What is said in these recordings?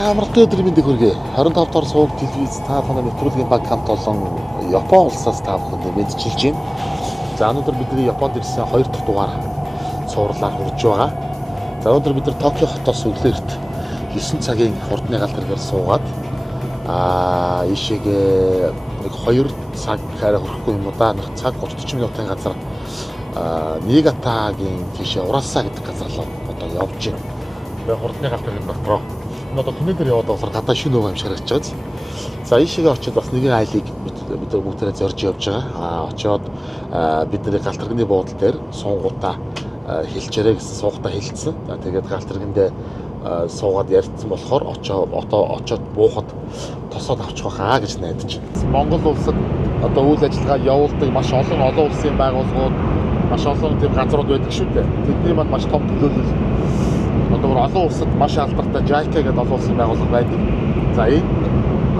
Амралтын өдрийн мэндийг хүргэе. 25 дахь сууг телевиз та танай нэвтрүүлгийн баг хамт олон Япон улсаас та бүхэнд мэдчилж байна. За өнөөдөр бидний Японд ирсэн 2 дахь дугаар цувралаар хүрж байгаа. За өнөөдөр бид Токио хотоос өглөөрт 9 цагийн хурдны галдэргээр суугаад ийшээгээ нэг 2 цаг хараа хүрэхгүй юм уу да. Нэг цаг 30-40 минутын газар Нигатагийн тийшээ Ураса гэдэг газар руу одоо явж байна. Тэгээ хурдны галдэргийн дотроо одоо түнэн дээр яваад болохоор гадаа шинэ өг амшиг харагдаж байгаа. За ийшээгээ очиод бас нэгэн айлыг бид бүгдээрээ зорж явж байгаа. Очиод бидний галтарганы буудлын дээр суунгуудаа хэлчээрэй гэсэн суугатаа хэлсэн. За тэгээд галтаргандээ суугаад ярьсан болохоор очиод буухад тосоод авчих байхаа гэж найдаж байна. Монгол улсад одоо үйл ажиллагаа явуулдаг маш олон улсын байгууллагууд маш олон тийм газрууд байдаг шүү дээ. Тэдний манд маш том төлөөлөл одоо олон улсад маш алдартай JICA гэдэг олон улсын байгууллага байдаг. За энэ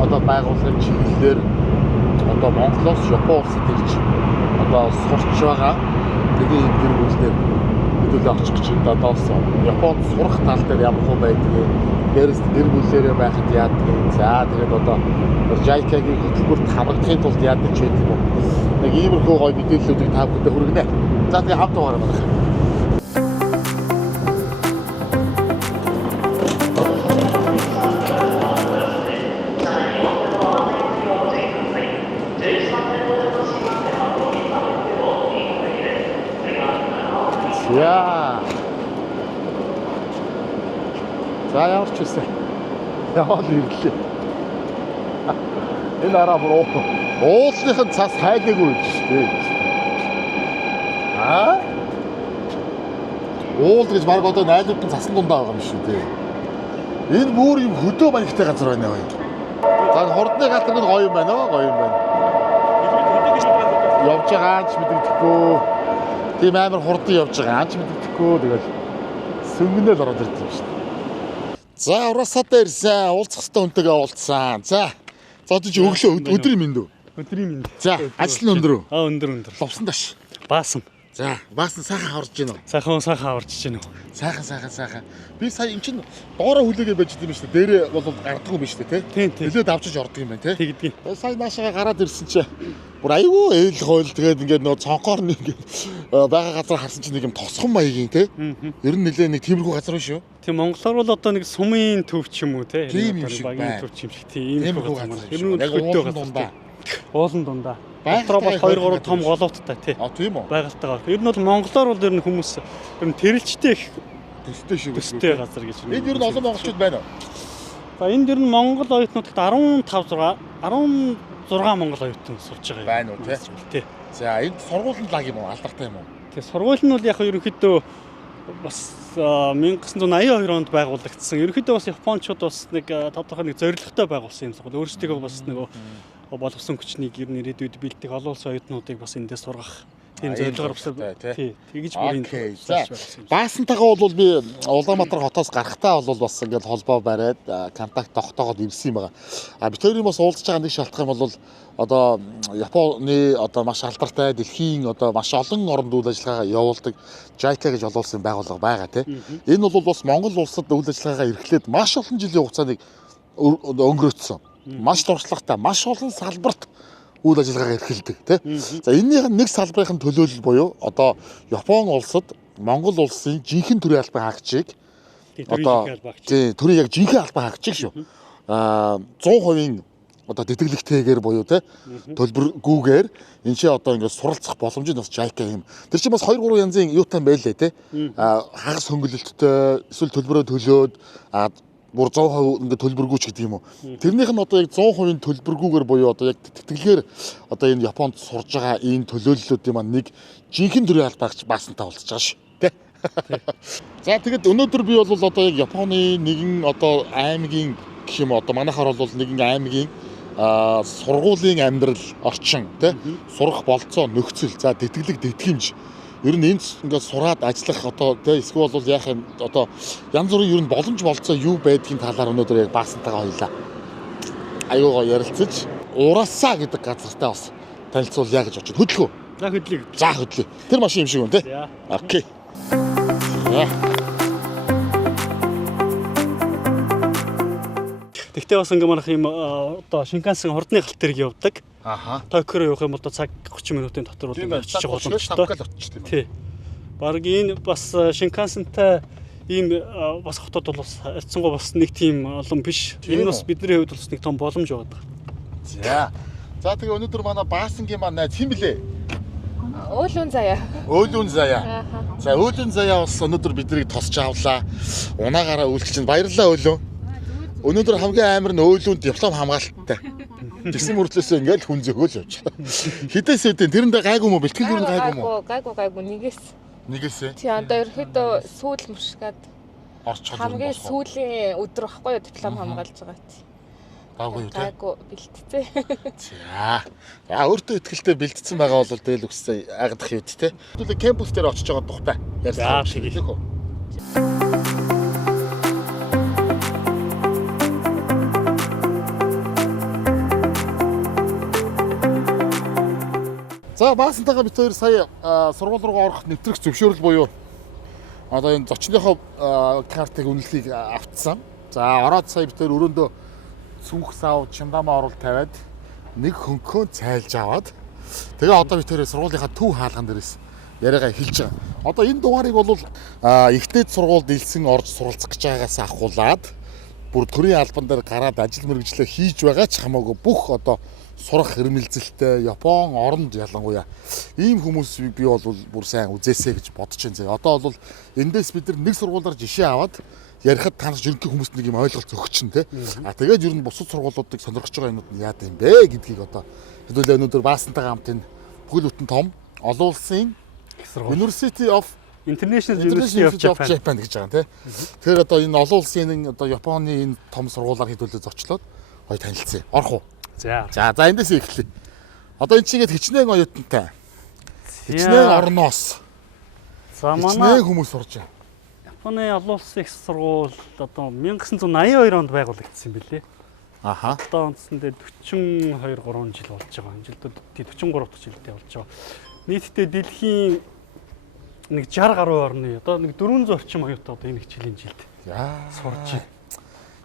одоо байгууллагын чиглэлээр одоо Монголоос Япон улсад ирж одоо сурч байгаа. Тэгээ энэ гэр бүлээр хөдөлгөөн авчих гэж одоо Японд сурах тал дээр ямар хөө байдгийг, дээрээс гэр бүлээрээ байхад яадаг. За тэгээд одоо JICA-гийн хөтөлбөрт хамрагдахын тулд яадаг ч гэдэг юм. Нэг иймэрхүү гоё мэдээллүүдийг та бүхэнд хүргэнэ. За тэгээд хамт байгаарай манайхаа. Яа. За явж ирсэн. Яваад ирлээ. Энэ араа бүр уулсныхын цас хайдаггүй шүү дээ. Уул гэж баг одоо найзуудын цасан дундаа байгаа юм шүү дээ. Энэ бүр юм хөдөө маягтай газар байна аа. За хурдны галтрыг гоё юм байна оо, гоё юм байна. Явж байгаа ч мэддэхгүй. Тийм амар хурдан явж байгаа. Анч мэддэхгүй тэгэл сүнгэнэл ороод ирдэг юм шүү дээ. За Урасаадаа ирсэн. Уулзах хэвээр хүнтэйгээ уулзсан. За одоо чи өдрийн мэнд үү? Өдрийн мэнд. За ажил нь өндөр үү? Өндөр. Ловсон даш. Баасан. За баасан сайхан хаварж гинөө. Сайхан хаварч гинөө. Сайхан. Би сая эн чин доороо хүлээгээ байж идэм шүү дээ. Дээрээ бол гардаггүй юм шүү дээ, тий? Хөлөөд авчиж ордог юм байна, тий? Тэгдгийг. Сая наашаа гараад ирсэн чи бүр айгүй ээл хойл тэгээд ингээд нөө цонхоор нэг байгаа газар харсан чинь нэг юм тосхон маягийн, тий? Ер нь нэлээ нэг тиймэрхүү газар биш үү? Тийм монголоор бол одоо нэг сумын төв ч юм уу, тий? Багийн төв ч юм шиг тийм газар. Ер нь хөдөө газар. Уулан дундаа. Дотроо бол 2-3 том голооттай тий. Тийм үү? Байгальтайгаар. Ер нь бол монголоор бол ер нь хүмүүс ер нь тэрэлжтэй их төстэй шүү. Төстэй газар гэж. Энд ер нь олон монголчууд байна уу? За энд ер нь монгол оюутнуудад 16 монгол оюутан сурж байгаа байна уу тий. За энд сургуулийн лаг юм уу? Алдартай юм уу? Тэгээ сургууль нь бол яг ерөнхийдөө бас 1982 онд байгуулагдсан. Ерөнхийдөө бас японочууд бас нэг тодорхой нэг зорилготой байгуулсан юм сургууль. Өөрсдөө бас нөгөө боловсон хүчнийг ер нь ирээдүйд бэлдэх олон улсын оюутнуудыг бас эндээс сургах тийм зорилгоор бас тий. Тэгж бүрийн Баасантайгаа бол би Улаанбаатар хотоос гарахтаа бол бас ингээд холбоо бариад контакт тогтоогоод ирсэн юм байгаа. Бид хоёрын бас уулзж байгаа нэг шалтгаан бол одоо Японы одоо маш алдартай дэлхийн одоо маш олон оронд үйл ажиллагаа явуулдаг JICA гэж олон улсын байгууллага байгаа тий. Энэ бол бас Монгол улсад үйл ажиллагаагаа эрхлээд маш олон жилийн хугацаанд өнгөрөөцсөн. Маш туршлагатай, маш олон салбарт үйл ажиллагаагаа эрхэлдэг тий. За энэний нэг салбарын төлөөлөл буюу одоо Япон улсад Монгол улсын жинхэнэ төрийн албан хаагчийг одоо төрийн яг жинхэнэ албан хаагчийг шүү. 100% одоо тэтгэлэгтэйгээр буюу тий төлбөргүйгээр энэ чи одоо ингээд суралцах боломж нь бас JICA юм. Тэр чинь бас 2-3 янзын юутай байлээ тий. Хагас хөнгөлөлттэй эсвэл төлбөрөө төлөөд бүр 100% ингээд төлбөргүй ч гэдэг юм уу. Тэрнийх нь одоо яг 100% төлбөргүйгээр буюу одоо яг тэтгэлгээр одоо энэ Японд сурж байгаа энэ төлөөллүүдийн маань нэг жинхэнэ төрлийн албаагч Баасантай уулзж байгаа ш. Тэ. За тэгэд өнөөдөр би бол одоо яг Японы нэгэн одоо аймгийн гэх юм одоо манайхаар бол нэгэн аймгийн сургуулийн амьдрал орчин тий сурах болцоо нөхцөл за тэтгэлэг тэтгэмж ер нь энд ингээд сураад ажиллах одоо тий эсвэл бол яах юм одоо янз бүрийн ер нь боломж болцоо юу байдгийн талаар өнөөдөр яг Баасантайгаа хоёлаа аюугаа ярилцаж Ураса гэдэг газартаа бас танилцуулъя гэж очив. Хөдлөө. За хөдлөе. За хөдлөе. Тэр машин юм шиг байна тий. Окей. гэлтэй бас ингээ манайх юм одоо Шинкансен хурдны галт тэрэг явдаг. Аха. Токио явах юм бол цаг 30 минутын дотор бол очиж боломжтой. Тий. Бараг энэ бас Шинкансентай ийм бас хотод бол бас харьцангуй бас нэг тийм олон биш. Энэ бас бидний хувьд бас нэг том боломж байдаг. За. За тэгээ өнөөдөр манай Баасангийн маань найз хэн блэ? Өөлүүн заяа. Өөлүүн заяа. За өөлүүн заяа бас өнөөдөр биднийг тосч авлаа. Унаагаараа үйлчлж чинь баярлалаа өөлөө. Өнөөдөр хамгийн амар нь өөлүүнд диплом хамгаалттай. Тэгсэн мөртлөөсөө ингээл хүн зөгөөл явж байгаа. Хідээс үүдэн тэрэндээ гайгүй юм уу? Бэлтгэл юу гайгүй юм уу? Гайгүй нэгээс. Нэгээсээ. Тий одоо ерөөхдөө сүүл мөршгээд Орч чадсан. хамгийн сүүлийн өдөр баггүй юу диплом хамгаалж байгаа тий. Гайгүй юу те? Гайгүй бэлтцээ. За. Өөртөө ихтэй бэлдсэн байгаа бол тэгэл үстэй агадах юм те. Тэгвэл кампус дээр очиж байгаа тухтай. За тэгээд За Баасантайгаа бид хоёр сая сургууль руу орох нэвтрэх зөвшөөрөл буюу одоо энэ зочныхоо картыг үнэлгийг авцсан. За ороод сая бид хоёр өрөөндөө сүнх сав чимдамаа оруулалт тавиад нэг хөнхөө цайлж аваад тэгээ одоо бид хоёр сургуулийнхаа төв хаалган дээрээс яриагаа эхэлж байгаа. Одоо энэ дугаарыг бол ихтэйд сургуульд илсэн орж суралцах гэж байгаагаас ахуулаад бүр төрийн албан дээр гараад ажил мэргэжлээ хийж байгаа ч хамаагүй бүх одоо сурах хэрмэлзэлтэй Япон оронд ялангуяа ийм хүмүүс би бол бүр сайн үзээсэй гэж бодож байна. Одоо бол эндээс бид нэг сургуулиар жишээ аваад ярихад танаас ерөнхий хүмүүст нэг юм ойлголт өгч чинь те. Тэгээд ер нь бусад сургуулиудыг сонирхож байгаа юмуд нь яад юм бэ гэдгийг одоо хэдүүлээ өнөөдөр Баасантайгаа хамт энэ бүхэл бүтэн том олон улсын University of International University of Japan гэж байгаа тийм. Тэгэхээр одоо энэ олон улсын одоо Японы энэ том сургуулиар хэдүүлээ зочлоод гоё танилцъя. Орох уу? За эндээс эхэллээ. Одоо энэ чигээд хичнээн оюутантай. Хичнээн орноос. За манай хичнээн хүмүүс сурж байгаа. Японы олон улсын их сургууль одоо 1982 онд байгуулагдсан юм билээ. Аха. Одоо үндсэндээ 42 3 жил болж байгаа. Энэ жилдээ 43 жилдээ болж байгаа. Нийтдээ дэлхийн нэг 60 гаруй орны одоо нэг 400 орчим оюутан одоо энэ хичээлийн жилд сурж байна.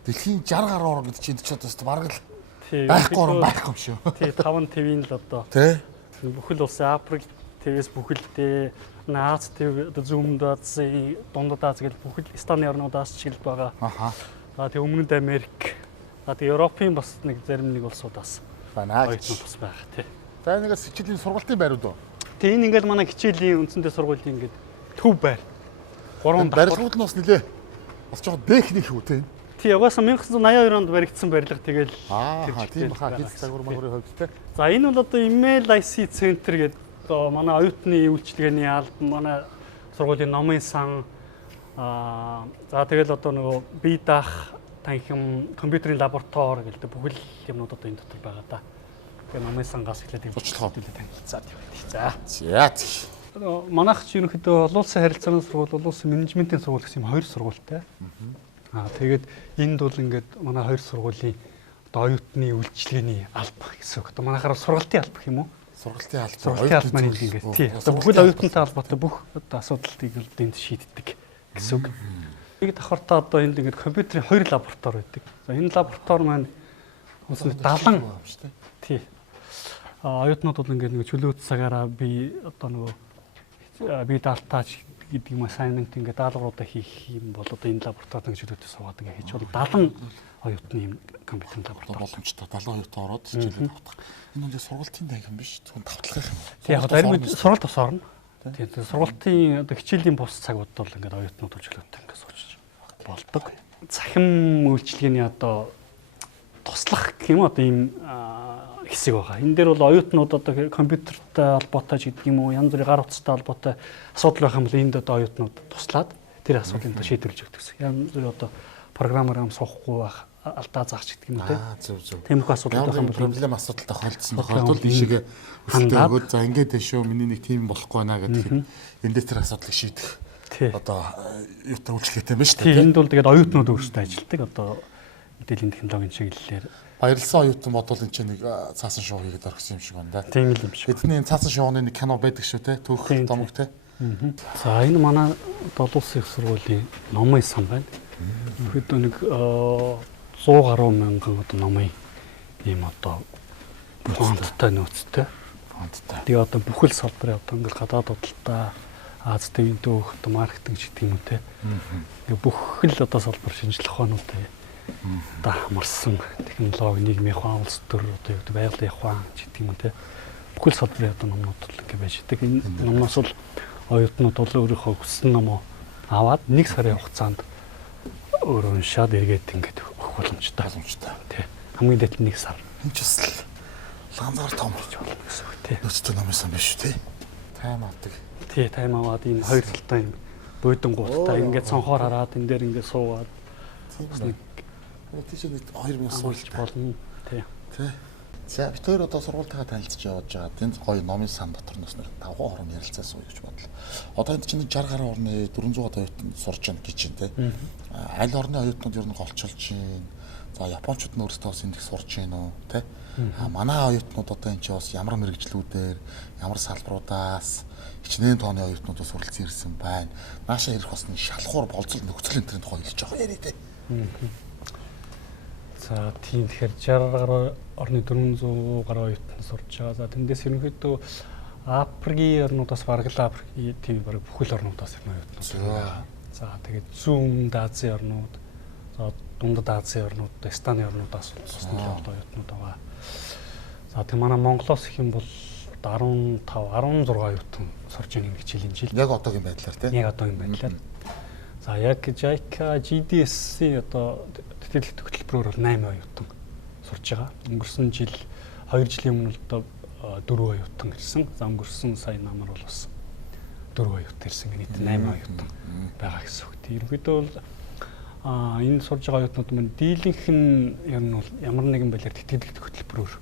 Дэлхийн 60 гаруй орн гэдэг чинь ч одоо бараг л тий байхгүй орн байхгүй юм шүү. Тий 5 твийн л одоо тий бүхэл улсын Африк твээс бүхэлдээ Аз төв одоо Зүүн Азийн Дундад Аз гэл бүхэл Станы орнуудаас чиглэл байгаа. Аха. За тэг өмнөд Америк. За тэг Европын бас нэг зарим нэг улсуудаас байна гэж бас байгаа тий. За нэгээс хичээлийн сургалтын байрууд уу? Тэг энэ ингээл манай хичээлийн үндсэндээ сургуулийн ингээд төв байр. 3 барилгууд нь бас нилээ. Бас жоохон техник үү тий. Тий угаасаа 1982 онд баригдсан барилга тэгэл тийм баха хэл загвар магрын хувьд тий. За энэ бол одоо Email IC центр гэдэг одоо манай оюутны үйлчилгээний албан, манай сургуулийн номын сан за тэгэл одоо нөгөө бие даах танхим компьютерийн лаборатори гэдэг бүхэл юмнууд одоо энэ дотор байгаа да. Тэгээ номын сангаас эхлээд зочлохоо танилцаад явуулъя. За. Манайх ч ерөнхийдөө олон улсын харилцааны сургууль, олон улсын менежментийн сургууль гэсэн юм хоёр сургуультай. Тэгээд энд бол ингээд манай хоёр сургуулийн одоо оюутны үйлчилгээний алба гэсэн үг. Одоо манайхаар сургалтын алба гэх юм уу? Сургалтын алба. Сургалтын алба маань ингээд тий. Одоо бүхэл оюутантай холбоотой бүх одоо асуудлыг энд шийддэг гэсэн үг. Нэг давхартаа одоо энд ингээд компьютерийн хоёр лаборатори байдаг. За энэ лаборатори маань 70 тий. Оюутнууд бол ингээд нэг чөлөөт цагаараа би одоо нөгөө би далтаач гэдэг юм assignment ингээд даалгавруудаа хийх юм бол одоо энэ лабораторид нэг чөлөөтэй суугаад ингээд хийж бол 70 оюутны юм компьютерийн лаборатори боломжтой 70 оюутан ороод хичээлээ авах. Энэ үндэ сургалтын танхим биш зөвхөн давталгах юм. Тий яг зарим сургалт бас орно. Тий сургалтын одоо хичээлийн бус цагууд бол ингээд оюутнууд чөлөөтэй ингээд суучиж болдог. Цахим үйлчилгээний одоо туслах гэх юм одоо ийм хэсэг байгаа. Энэ дээр бол оюутнууд одоо компьютертэй холбоотой ч гэдэг юм уу янз бүрийн гар утастай холбоотой асуудал байх юм бол энд одоо оюутнууд туслаад тэр асуудлыг шийдвэрлэж өгдөг гэсэн. Янз бүрийн одоо програмаар ам суухгүй байх алдаа заагч гэдэг юм те. Зөв. Тиймэрхүү асуудал байх юм бол проблем асуудалтай холдсон тохиолдолд ийшээгээ хандаад өгөөд за ингээд дэшөө миний нэг тийм болохгүй наа гэдэг эндээс тэр асуудлыг шийдэх. Одоо юутай үйлчлэгээтэй юм ба шүү дээ. Энд бол тэгээд оюутнууд өөрсдөө ажилтдаг одоо мэдээллийн технологийн чиглэлээр баярлсан оюутан бодвол энэ чинь нэг цаасан шоу хийгээд орхисон юм шиг байна да. Тийм л юм шиг. Бидний энэ цаасан шоуны нэг кино байдаг шүү те. Түүх томог те. За энэ манай олон улсын их сургуулийн номын сан байна. Ерөөдөө нэг 100 гаруй мянган одоо номын ийм одоо фонттой нөөцтэй. Фонттой. Тэгээ одоо бүхэл салбарын одоо ингээл гадаад худалдаа, Аз төвийн дүүх, одоо маркетинг гэдэг юм уу те. Тэгээ бүхэл одоо салбар шинжлэх ухаануудыг одоо хамарсан технологи, нийгмийн ухаан, улс төр одоо юу гэдэг байгалийн ухаан гэдэг юм уу те. Бүхэл салбарын одоо номнууд л ингэ байж байгаа. Энэ номноос бол оюутнууд бол өөрийнхөө хүссэн номоо аваад 1 сарын хугацаанд өөрөө уншаад эргээд ингэж өгөх боломжтой. Тий. Хамгийн дэд 1 сар. Энэ ч бас ланзаар том болж болно гэсэн үг тий. нөөцтэй ном юм биш үү тий. Тайм авдаг. Тий, тайм аваад энэ хоёр талтай юм буудан гуттай ингээд цонхоор хараад энэ дээр ингээд суугаад тийм нэг тийш нэг 2000 суулж болно тий. Тий. За бид хоёр одоо сургуультайгаа танилцж явж байгаа. Тэнд гоё номын сан доторноос нэг 5 орон ярилцаа сууя гэж бодлоо. Одоо энд чинь 60 гаруй орны 400 оюутан сурж байна гэж чинь тий. Аль орны оюутнууд ер нь голчилж байна. За японочууд нь өөрсдөө бас энд их сурж байна уу тий. Манай оюутнууд одоо энэ чинь бас ямар мэрэгжлүүдээр ямар салбаруудаас хичнээн тооны оюутнууд суралцсан ирсэн байна. Нааша ирэх бас нэг шалхуур болцол нөхцөл энэ төрөнд тухай хэлж байгаа яриа тий. За тийм тэгэхээр 60 гаруй орны 400 гаруй оюутан сурж байгаа. За тэндээс ерөнхийдөө Африкийн орнуудаас бараг л Африкийн тийм бараг бүхэл орнуудаас ирнэ оюутнууд. За тэгээд зүүн Азийн орнууд, за дундад Азийн орнууд, Станы орнуудаас усны оюутнууд байгаа. За тэг манай Монголоос их юм бол 15, 16 оюутан сурж байгаа гэж хэлэн жил. Яг одоогийн байдлаар тийм. Яг одоогийн байдлаар. За яг JICA GDS-ийн одоо тэтгэлэгт хөтөлбөрөөр бол 8 оюутан сурж байгаа. Өнгөрсөн жил 2 жилийн өмнө л одоо 4 оюутан ирсэн. За өнгөрсөн сая намар бол бас 4 оюутан ирсэн. Нийт 8 оюутан байгаа гэсэн үг. Ерөнхийдөө бол энэ сурж байгаа оюутнууд маань дийлэнх нь ер нь бол ямар нэгэн байдлаар тэтгэлэгт хөтөлбөрөөр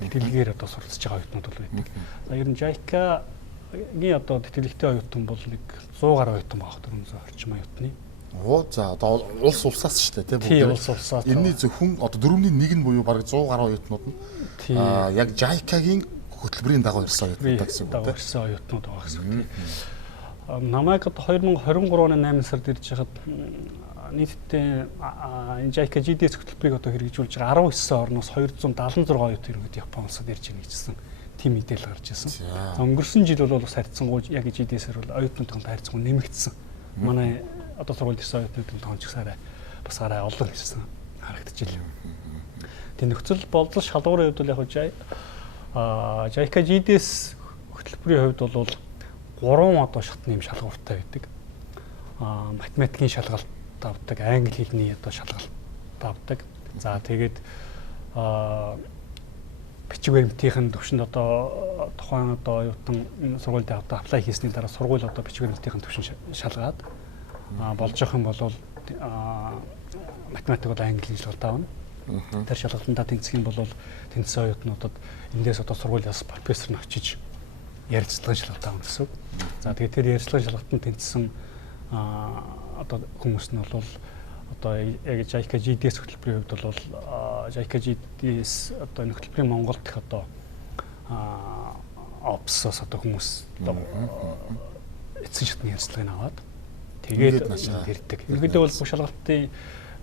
тэтгэлгээр одоо суралцж байгаа оюутнууд бол байдаг. За ер нь JICA-гийн одоо тэтгэлэгтэй оюутан бол нэг 100 гаруй оюутан байгаа. 400 орчим оюутны. Оо за одоо улс улсаас ч тийм бүгд улс улсаас. Энийний зөвхөн одоо 4-ний 1 нь буюу бараг 100 гаруй оюутнууд нь яг JICA-гийн хөтөлбөрийн дагуу ирсэн оюутнууд гэсэн үг тийм. Дагуу ирсэн оюутнууд байгаа гэсэн үг. Намайг одоо 2023 оны 8 сард ирж хахад нийтдээ энэ JICA GDS хөтөлбөрийг одоо хэрэгжүүлж байгаа 19 орноос 276 оюутан ирээд Япон улсад ирж байгаа гэсэн тийм мэдээлэл гарч ирсэн. За өнгөрсөн жил бол бас харьцангуй яг GDS-ээр бол оюутнуудтай харьцангуй нэмэгдсэн. Манай одоо сургууль ирсэн оюутнуудын тоон ч гэсэн бас арай олон ирсэн харагдчихжээ. Тэгээ нөхцөл болзол шалгуурын хувьд бол яг JICA GDS хөтөлбөрийн хувьд бол 3 одоо шатны юм шалгууртай байдаг. Математикийн шалгалт авдаг, англи хэлний одоо шалгалт авдаг. За тэгээд бичиг баримтын төвшөнд одоо тухайн одоо оюутан энэ сургуульд одоо аплай хийсний дараа сургууль одоо бичиг баримтын төвшин шалгаад болж явах юм бол математик бол англи шалгалт авна. Тэр шалгалтандаа тэнцэх юм бол тэнцсэн оюутнуудад эндээс одоо сургуулиас профессор нь очиж ярилцлагын шалгалт авна гэсэн үг. За тэгээд тэр ярилцлагын шалгалтанд тэнцсэн одоо хүмүүс нь бол одоо яг JICA GDS хөтөлбөрийн хувьд бол JICA GDS одоо энэ хөтөлбөрийн Монголд их одоо опсоос одоо хүмүүс одоо эцсийн шатны ярилцлагыг аваад тэгээд ирдэг. Ерөнхийдөө бол бүх шалгалтын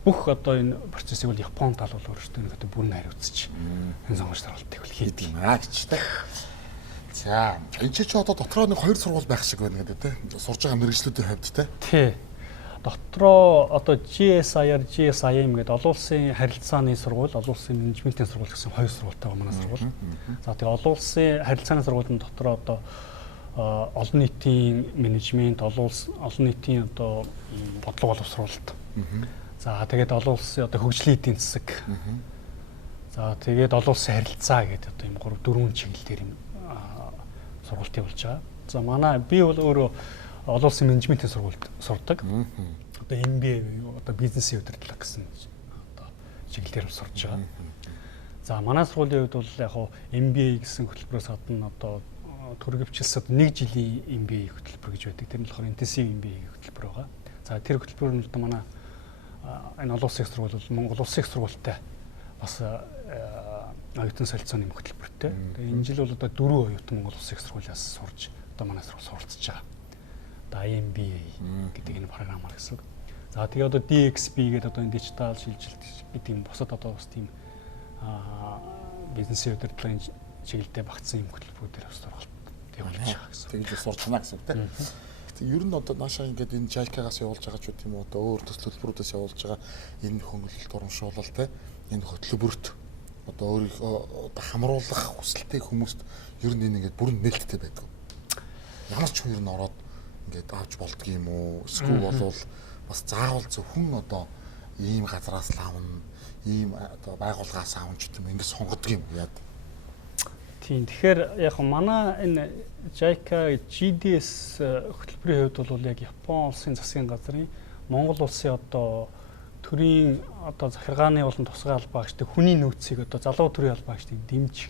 бүх одоо энэ процессыг бол Японд тал бол өөрөөсөө нэг одоо бүрэн хариуцж энэ сонгож дараалтыг бол хийдэг юм аа гэж тэ. За энэ ч одоо дотроо нэг 2 сургууль байх шиг байна гэдэг тэ. Сурж байгаа мэргэжлүүдийн хувьд тэ. Тий. Дотроо одоо GSIR, GSIM гэдэг олон улсын харилцааны сургууль, олон улсын менежментийн сургууль гэсэн 2 сургуультай байгаа манай сургууль. За тэгээ олон улсын харилцааны сургуулийн дотроо одоо олон нийтийн менежмент, олон нийтийн одоо бодлого боловсруулалт. За тэгээд олон улсын одоо хөгжлийн эдийн засаг. За тэгээд олон улсын харилцаа гэдэг одоо юм 3-4 чиглэлээр юм сургалтын болж байгаа. За манай би бол өөрөө олон улсын менежментийн сургуульд сурдаг. Одоо MBA одоо бизнесийн удирдлага гэсэн одоо чиглэлээр сурж байгаа. За манай сургуулийн хувьд бол яг MBA гэсэн хөтөлбөрөөс гадна одоо төрөвчлсэд 1 жилийн MBA хөтөлбөр гэж байдаг. Тэр нь болохоор intensive MBA хөтөлбөр байгаа. За тэр хөтөлбөр нь одоо манай энэ олон улсын сургууль бол Монгол улсын сургуультай бас оюутан солилцооны хөтөлбөртэй. Тэгээ энэ жил бол одоо 4 оюутан Монгол улсын сургуулиас сурж одоо манай сургууль суралцж байгаа. IMBA гэдэг энэ програмаар гэсэн. За тэгээ одоо DXB гэдэг одоо энэ дижитал шилжилт гэдэг юм бусад одоо бас тийм бизнесийн удирдлагын чиглэлдээ багтсан юм хөтөлбөрүүдээр бас сургалт явуулж байгаа гэсэн. Тэгж сурчнаа гэсэн үг тийм. Гэтэ ер нь одоо наашаа ингээд энэ JICA-гаас явуулж байгаа ч үгүй юм уу одоо өөр төсөл төлбөрүүдээс явуулж байгаа энэ хөнгөлөлт урамшуулал тийм энэ хөтөлбөрт одоо өөрийнхөө одоо хамруулах хүсэлтэй хүмүүст ер нь энэ ингээд бүрэн нээлттэй байдаг. Ямар ч хүн ер нь ороод ингээд авч болдго юм уу? Эсвэл болвол бас заавал зөвхөн одоо ийм газраас л авна, ийм одоо байгууллагаас авна ч гэдэм ингээд сонгодог юм яа. Тийм. Тэгэхээр яг манай энэ JICA GDS хөтөлбөрийн хувьд бол яг Япон улсын засгийн газрын Монгол улсын одоо төрийн одоо захиргааны болон тусгай албаагчдын хүний нөөцийг одоо залуу төрийн албаагчдыг дэмжих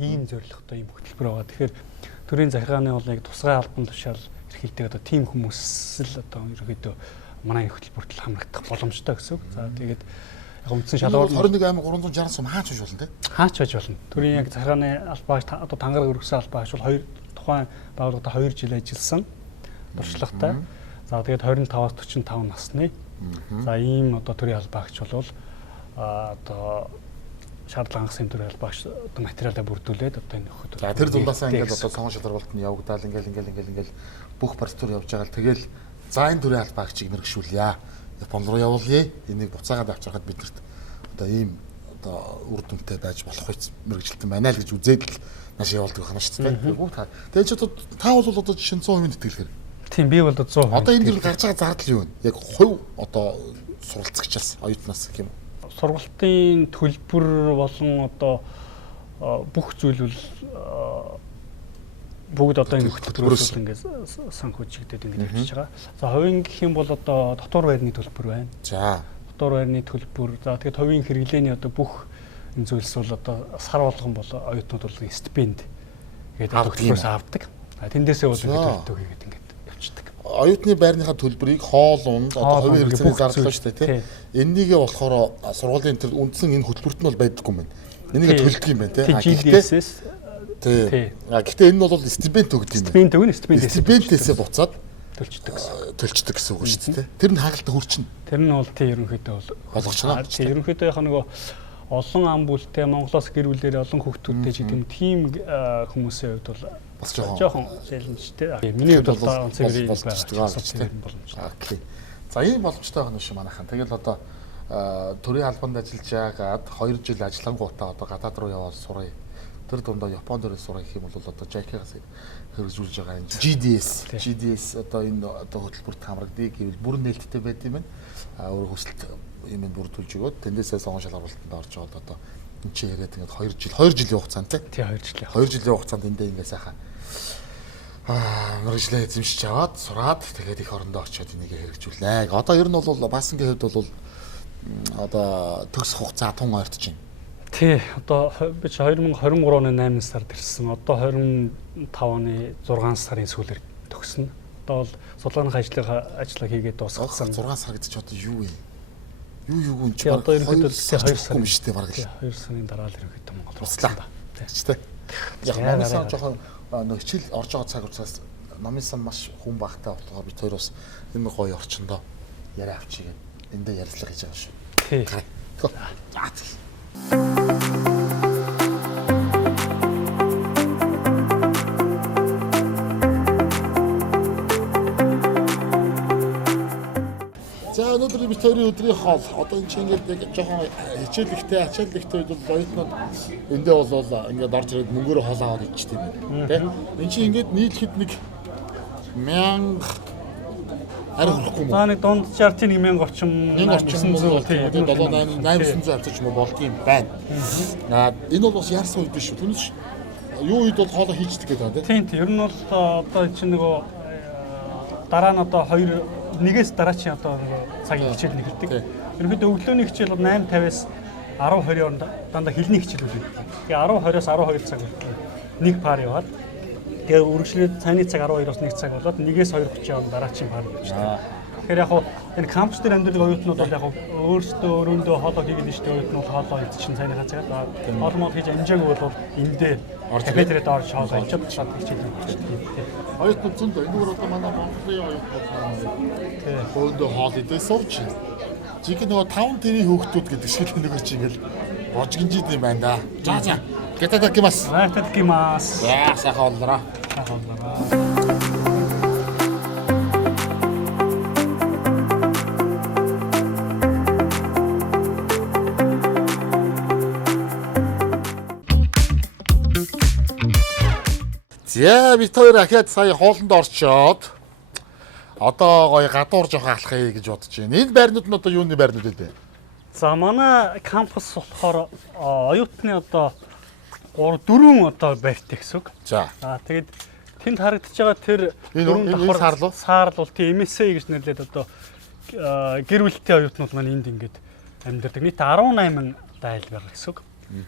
ийм зорилготой ийм хөтөлбөр байгаа. Тэгэхээр төрийн захиргааны бол яг тусгай албан тушаал эрхэлдэг одоо тийм хүмүүс л одоо ерөөдөө манай хөтөлбөрт хамрагдах боломжтой гэсэн үг. За тэгээд яг үндсэн шалгуур 21,360 сум хаач болж болно те? Хаач байж болно. Төрийн яг захиргааны албаагч одоо тангараг өргөсөн албаагч бол тухайн байгууллагад 2 жил ажилласан туршлагатай. За тэгээд 25-аас 45 насны. За ийм одоо төрийн албаагч бол одоо шаардлага хангасан төрийн албаагч одоо материалаа бүрдүүлээд одоо энэ хөтөлбөр. За тэр зундаасаа ингээд одоо сонгон шалралт нь явагдаад ингээл бүх процедур явж байгаа л тэгэл за энэ төрийн албаагчийг мэрэгшүүлье. Япон руу явуулъя. Энийг буцаагаад авчирхад биднэрт одоо ийм одоо үр дүнтэй байж болох үс мэрэгжилтэн байна л гэж үзээд л нааш явуулдаг байна шүү дээ. Тэгээд ч одоо та бол одоо жишээ нь 100% итгэлэхээр. Тийм би бол 100%. Одоо энэ дэр гарч байгаа зардал юу вэ? Яг хувь одоо суралцагчаас оюутнаас гэх юм. Сургалтын төлбөр болон одоо бүх зүйл бол бүгд одоо ингэ хөтөлбөрөөс ингээд санхүүжигдээд ингээд явж байгаа. За хувийн гэх юм бол одоо дотор байрны төлбөр байна. За дотор байрны төлбөр. За тэгээд хувийн хэрэглээний одоо бүх энэ зүйлс бол одоо сар болгон бол оюутнууд бол стипенд гэдэг төлбөрөөс авдаг. Тэндээсээ бол ингээд төлдөг хийгээд ингээд явчихдаг. Оюутны байрныхаа төлбөрийг хоол унд одоо хувийн хэрэгцээний зардал шүү дээ тийм. Энийгээ болохоор сургуулийн тэр үндсэн энэ хөтөлбөрт нь бол байдаггүй юм байна. Энийгээ төлдөг юм байна тийм. GDS-с тий. Гэхдээ энэ нь бол стипенд өгдөг юм байна. Стипендээсээ буцаад төлчдөг гэсэн үг шүү дээ. Тэр нь хаалтаа хүрчин. Тэр нь бол тий ерөнхийдөө бол болгочно. Тий ерөнхийдөө яг нөгөө олон ам бүлтэй Монголоос гэр бүлээр олон хүүхдүүдтэй ч гэдэм тийм хүмүүсийн хувьд бол бас жоохон зэлэнчтэй. Миний хувьд бол онцгой боломжтой. Окей. За ийм боломжтой байгаа юм шиг манайхан. Тэгэл одоо төрийн албанд ажиллаж байгаад 2 жил ажиллангуудаа одоо гадаад руу яваад сурах. Тэр дундаа Япон дээр сурах гэх юм бол одоо JICA-гаас хэрэгжүүлж байгаа энэ GDS одоо энэ одоо хөтөлбөрт хамрагдъя гэвэл бүрэн нээлттэй байд юм байна. Өөр хүсэлт юм бүрдүүлж өгөөд тэндээсээ сонгон шалгуулалтанд орж аваад одоо энэ чи яриад ингээд 2 жилийн хугацаанд тий 2 жилийн. 2 жилийн хугацаанд эндээ ингээд сайхан мэрэгжлээ эзэмшиж аваад сураад тэгээд их орондоо очиод энийг хэрэгжүүлээ. Одоо ер нь бол Басангийн хувьд бол одоо төгс хугацаа тун ойртож байна. Тий, одоо би 2023 оны 8 сард ирсэн. Одоо 25 оны 6 сарын сүүлээр төгснө. Одоо бол судалгааны ажлыг хийгээд дуусгасан. 6 сар гэдэг чи одоо юу вэ? Юу энэ чи одоо ерөнхийдөө 2 сар юм шүү дээ бараг. 2 сарын дараа л ерөнхийдөө Монгол руслаа. Тий. Яг намын сан жоохон хичээл орж байгаа цаг хугацаас намын сан маш хүн багтай болохоор бид хоёр бас энэ гоё орчиндоо яриа авчигээд эндээ ярилцлага хийж байгаа шүү. Тий. За өнөөдөр бид хоёрын өдрийн хоол одоо энэ чинь ингээд яг жоохон хичээлэгтэй ачааллэгтэй үед бол оюутнууд эндээ бол ингээд орж ирээд мөнгөөр хоол аваад ичдэг юм тийм. Энд чинь ингээд нийлэхэд нэг 1000 арай хүрэхгүй юм. За нэг дунджаар тийм 1000 орчим 900 тийм 800 авчиж юм болдгийм байна. Энэ бол бас яарсан үед биш үү? Түүнээс юу үед бол хоолоо хийждэг гэдэг тийм. Тийм ер нь бол одоо чинь нөгөө дараа нь одоо 1-ээс дараа чи одоо цагийн хичээл нэгэлдэг. Ерөнхийдөө өглөөний хичээл бол 8:50-аас 10:20 хооронд дандаа хэлний хичээл үлддэг. Тэгээ 10:20-аас 12 цаг нэг пар яваад тэгээ үргэлжлээд цайны цаг 12-оос 1 цаг болоод 1-ээс 2:30 хооронд дараагийн пар явчихдаг. Тэгэхээр яг энэ кампус дээр амьдардаг оюутнууд бол яг өөрсдөө өрөөндөө хоолоо хийгээд нь шүү дээ. Оюутнууд хоолоо идчихэн цайныхаа цагаар хоолмол хийж амжаагүй бол эндээ кафедрээд орж хоолоо идчихад шат хичээл хийдэг. Оюутнууд зөндөө энэ өөр одоо манай Монголын оюутнууд маань хөөндөө хоол идээ сууж. Жиг нөгөө 5 ТV хүүхдүүд гэдэг шиг л нөгөө чи ингээл божгинжид юм байна да. За. Гэтадакимас. Гэтадакимас. Яа, сайхан боллоо. За бид хоёр ахаад сая хоолнд орчоод одоо гоё гадуур жоох алхахыг гэж бодож байна. Энэ байрнууд нь одоо юуны байрнууд вэ? За манай кампус болохоор оюутны одоо 4 одоо байртай гэсэн үг. За. Тэгээд тэнд харагдаж байгаа тэр энэ саарл бол тийм MSA гэж нэрлээд одоо гэр бүлтэй оюутнууд маань энд ингээд амьдардаг. Нийт 18 дайл байгаа гэсэн үг.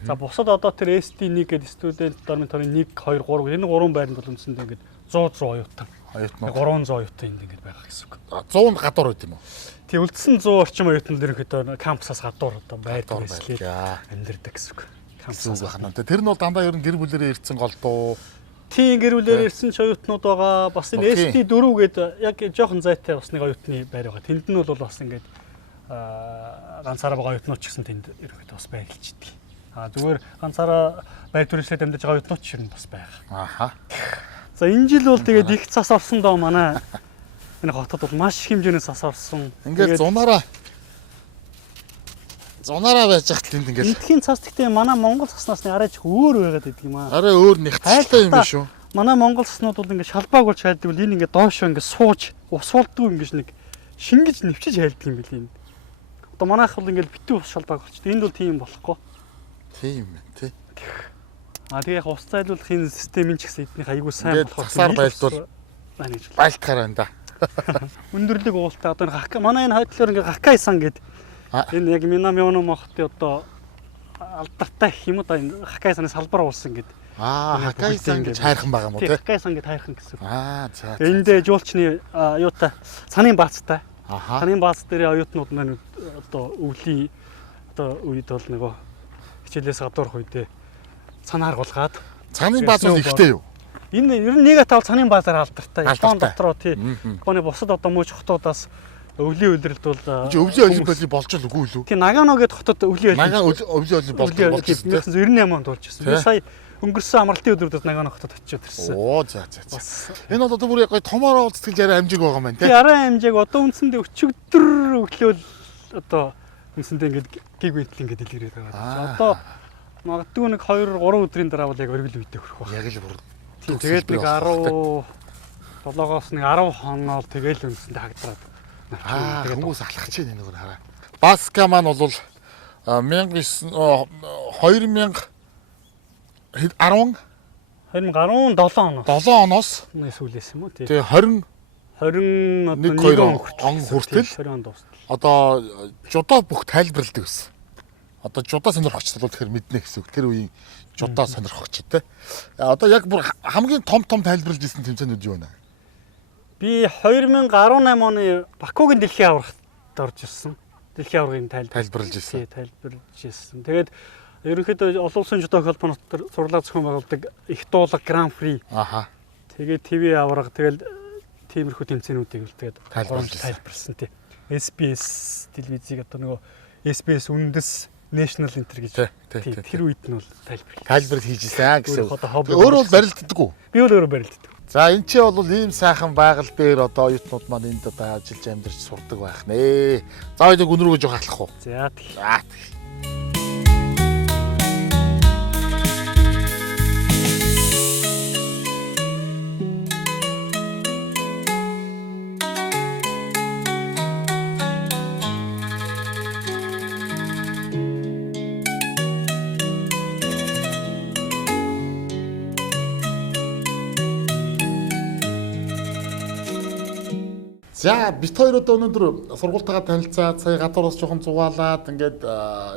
За бусад одоо тэр SD1 гэдэг студент дормиторийн 1 2 3 энэ 3 байранд бол үндсэндээ ингээд 100 оюутан. 300 оюутан энд ингээд байгаа гэсэн үг. 100 гадуур байт юм уу? Тий үлдсэн 100 орчим оюутан ерөнхийдөө кампусаас гадуур одоо байр дээрслээд амьдардаг гэсэн үг. Кампус байна. Тэр нь бол дандаа ер нь гэр бүлэрээ ирсэн голдуу. Тийм гэр бүлээр ирсэн ч оюутнууд байгаа. Бас энэ SD4 гэдэг яг жоохон зайтай бас нэг оюутны байр байгаа. Тэнд нь бол бас ингээд ганцаараа байгаа оюутнууд ч гэсэн тэнд ерөнхийдөө бас байрлаж идэг. Зүгээр ганцаараа байр дээрслээд амьдарч байгаа оюутнууд ч юм бас байгаа. Ааха. За энэ жил бол тэгээд их цас орсон доо манай энэ хотод бол маш их хэмжээний цас орсон. Ингээд зунаараа байж хат тэнд ингээд. Эндхийн цас гэхдээ манай Монгол цаснаас арай ч өөр байгаад идэг юм аа. Арай өөр нэгтэлтэй юм биш үү? Манай Монгол цаснууд бол ингээд шалбааг болж хайлдаг бол энэ ингээд доошоо ингээд сууж усуулдаг юм гэж нэг шингэж нэвчиж хайлдаг юм билий энэ. Одоо манайх бол ингээд битүү ус шалбааг болчихсон. Энд бол тийм болохгүй. Тийм ээ тий. Тэгээ яг ус зайлуулах энэ системийн ч гэсэн эднийх айгүй сайн болохоор цасаар байлдвал байлтахаар байна да. Өндөрлөг уултай одоо манай энэ хойдлоор ингээд хакайсан гэдэг энэ яг Минамионо мохтой одоо алдартай гэх юм уу да энэ хакайсаны салбар уулсан гэдэг. Хакайсан гэж хайрхан байгаа юм уу тий? Хакайсан гэж хайрхан гэсэн. За. Энд жуулчны юутай цанын баазтай. Цанын бааз дээр оюутнууд маань одоо өвлийн одоо үед бол нөгөө хичээлээс гадуурх үедээ цанаар гулгаад цанын бааз нь ихтэй юу? Энэ ер нь нэг атал цанын баазаар алдартай. Японд дотроо тий. Японы бусад одоо мууч хотуудаас өвлийн үйлрэлд бол өвлийн олимпиад болж л үгүй юу? Тий Нагано гэдэг хотод өвлийн өвлийн олимпиад болж ирсэн. 1998 онд болж ирсэн. Би сая өнгөрсөн амралтын өдрүүдэд Нагано хотод очиод ирсэн. За. Энэ бол одоо бүр яг томороо уулзтгэл яриа амжиг байгаа юм байна тий. Тий арай амжиг одоо үндсэндээ өчигдөр өглөөл одоо үндсэндээ ингээд гиг байтл ингээд дэлгэрээд байгаа. Одоо магадгүй нэг 2 3 өдрийн дараа бол яг өргөл үедээ хүрэх байна. Яг л бүр. Тэгээд нэг 17-оос нэг 10 хоноо тэгэл үндсэндээ хагдраад. Хүмүүс алхаж байна нэг хараа. Баска маань бол 2017 оноос сүүлээс юм уу тий. Тэгээ 21 он хүртэл одоо жудаа бүх тайлбарладаг гэсэн. Одоо жудаа сонирхогч бол тэгэхээр мэднэ гэсэн үг. Тэр үеийн жудаа сонирхогч те. Одоо яг бүр хамгийн том тайлбарлаж ирсэн тэмцээнүүд юу вэ? Би 2018 оны Бакугийн дэлхийн аврагт орж ирсэн. Дэлхийн аврагын тайлбарлаж ирсэн. Тайлбарлаж ирсэн. Тэгээд ерөнхийдөө олон улсын жудо холбооны сурлаа зохион байгуулдаг их дуулаг Гран При. Тэгээд ТV авраг тэгэл тиймэрхүү тэмцээнүүдийг л тэгээд тайлбарлсан тий. SBS телевизийг одоо нөгөө SBS үндэс National Inter гэж тэр үед нь бол тайлбар хийжсэн гэсэн. Өөрөө бол барилддаг уу? Би бол өөрөө барилддаг. За энэ ч бол ийм сайхан байгаль дээр одоо оюутнууд маань энд одоо ажиллаж амьдарч сурдаг байх нэ. За хоёул гүн рүү жоох атлах уу? За. За бит хоёр одоо өнөөдөр сургуультайгаа танилцаад сая гадуураас жоохон зугаалаад ингээд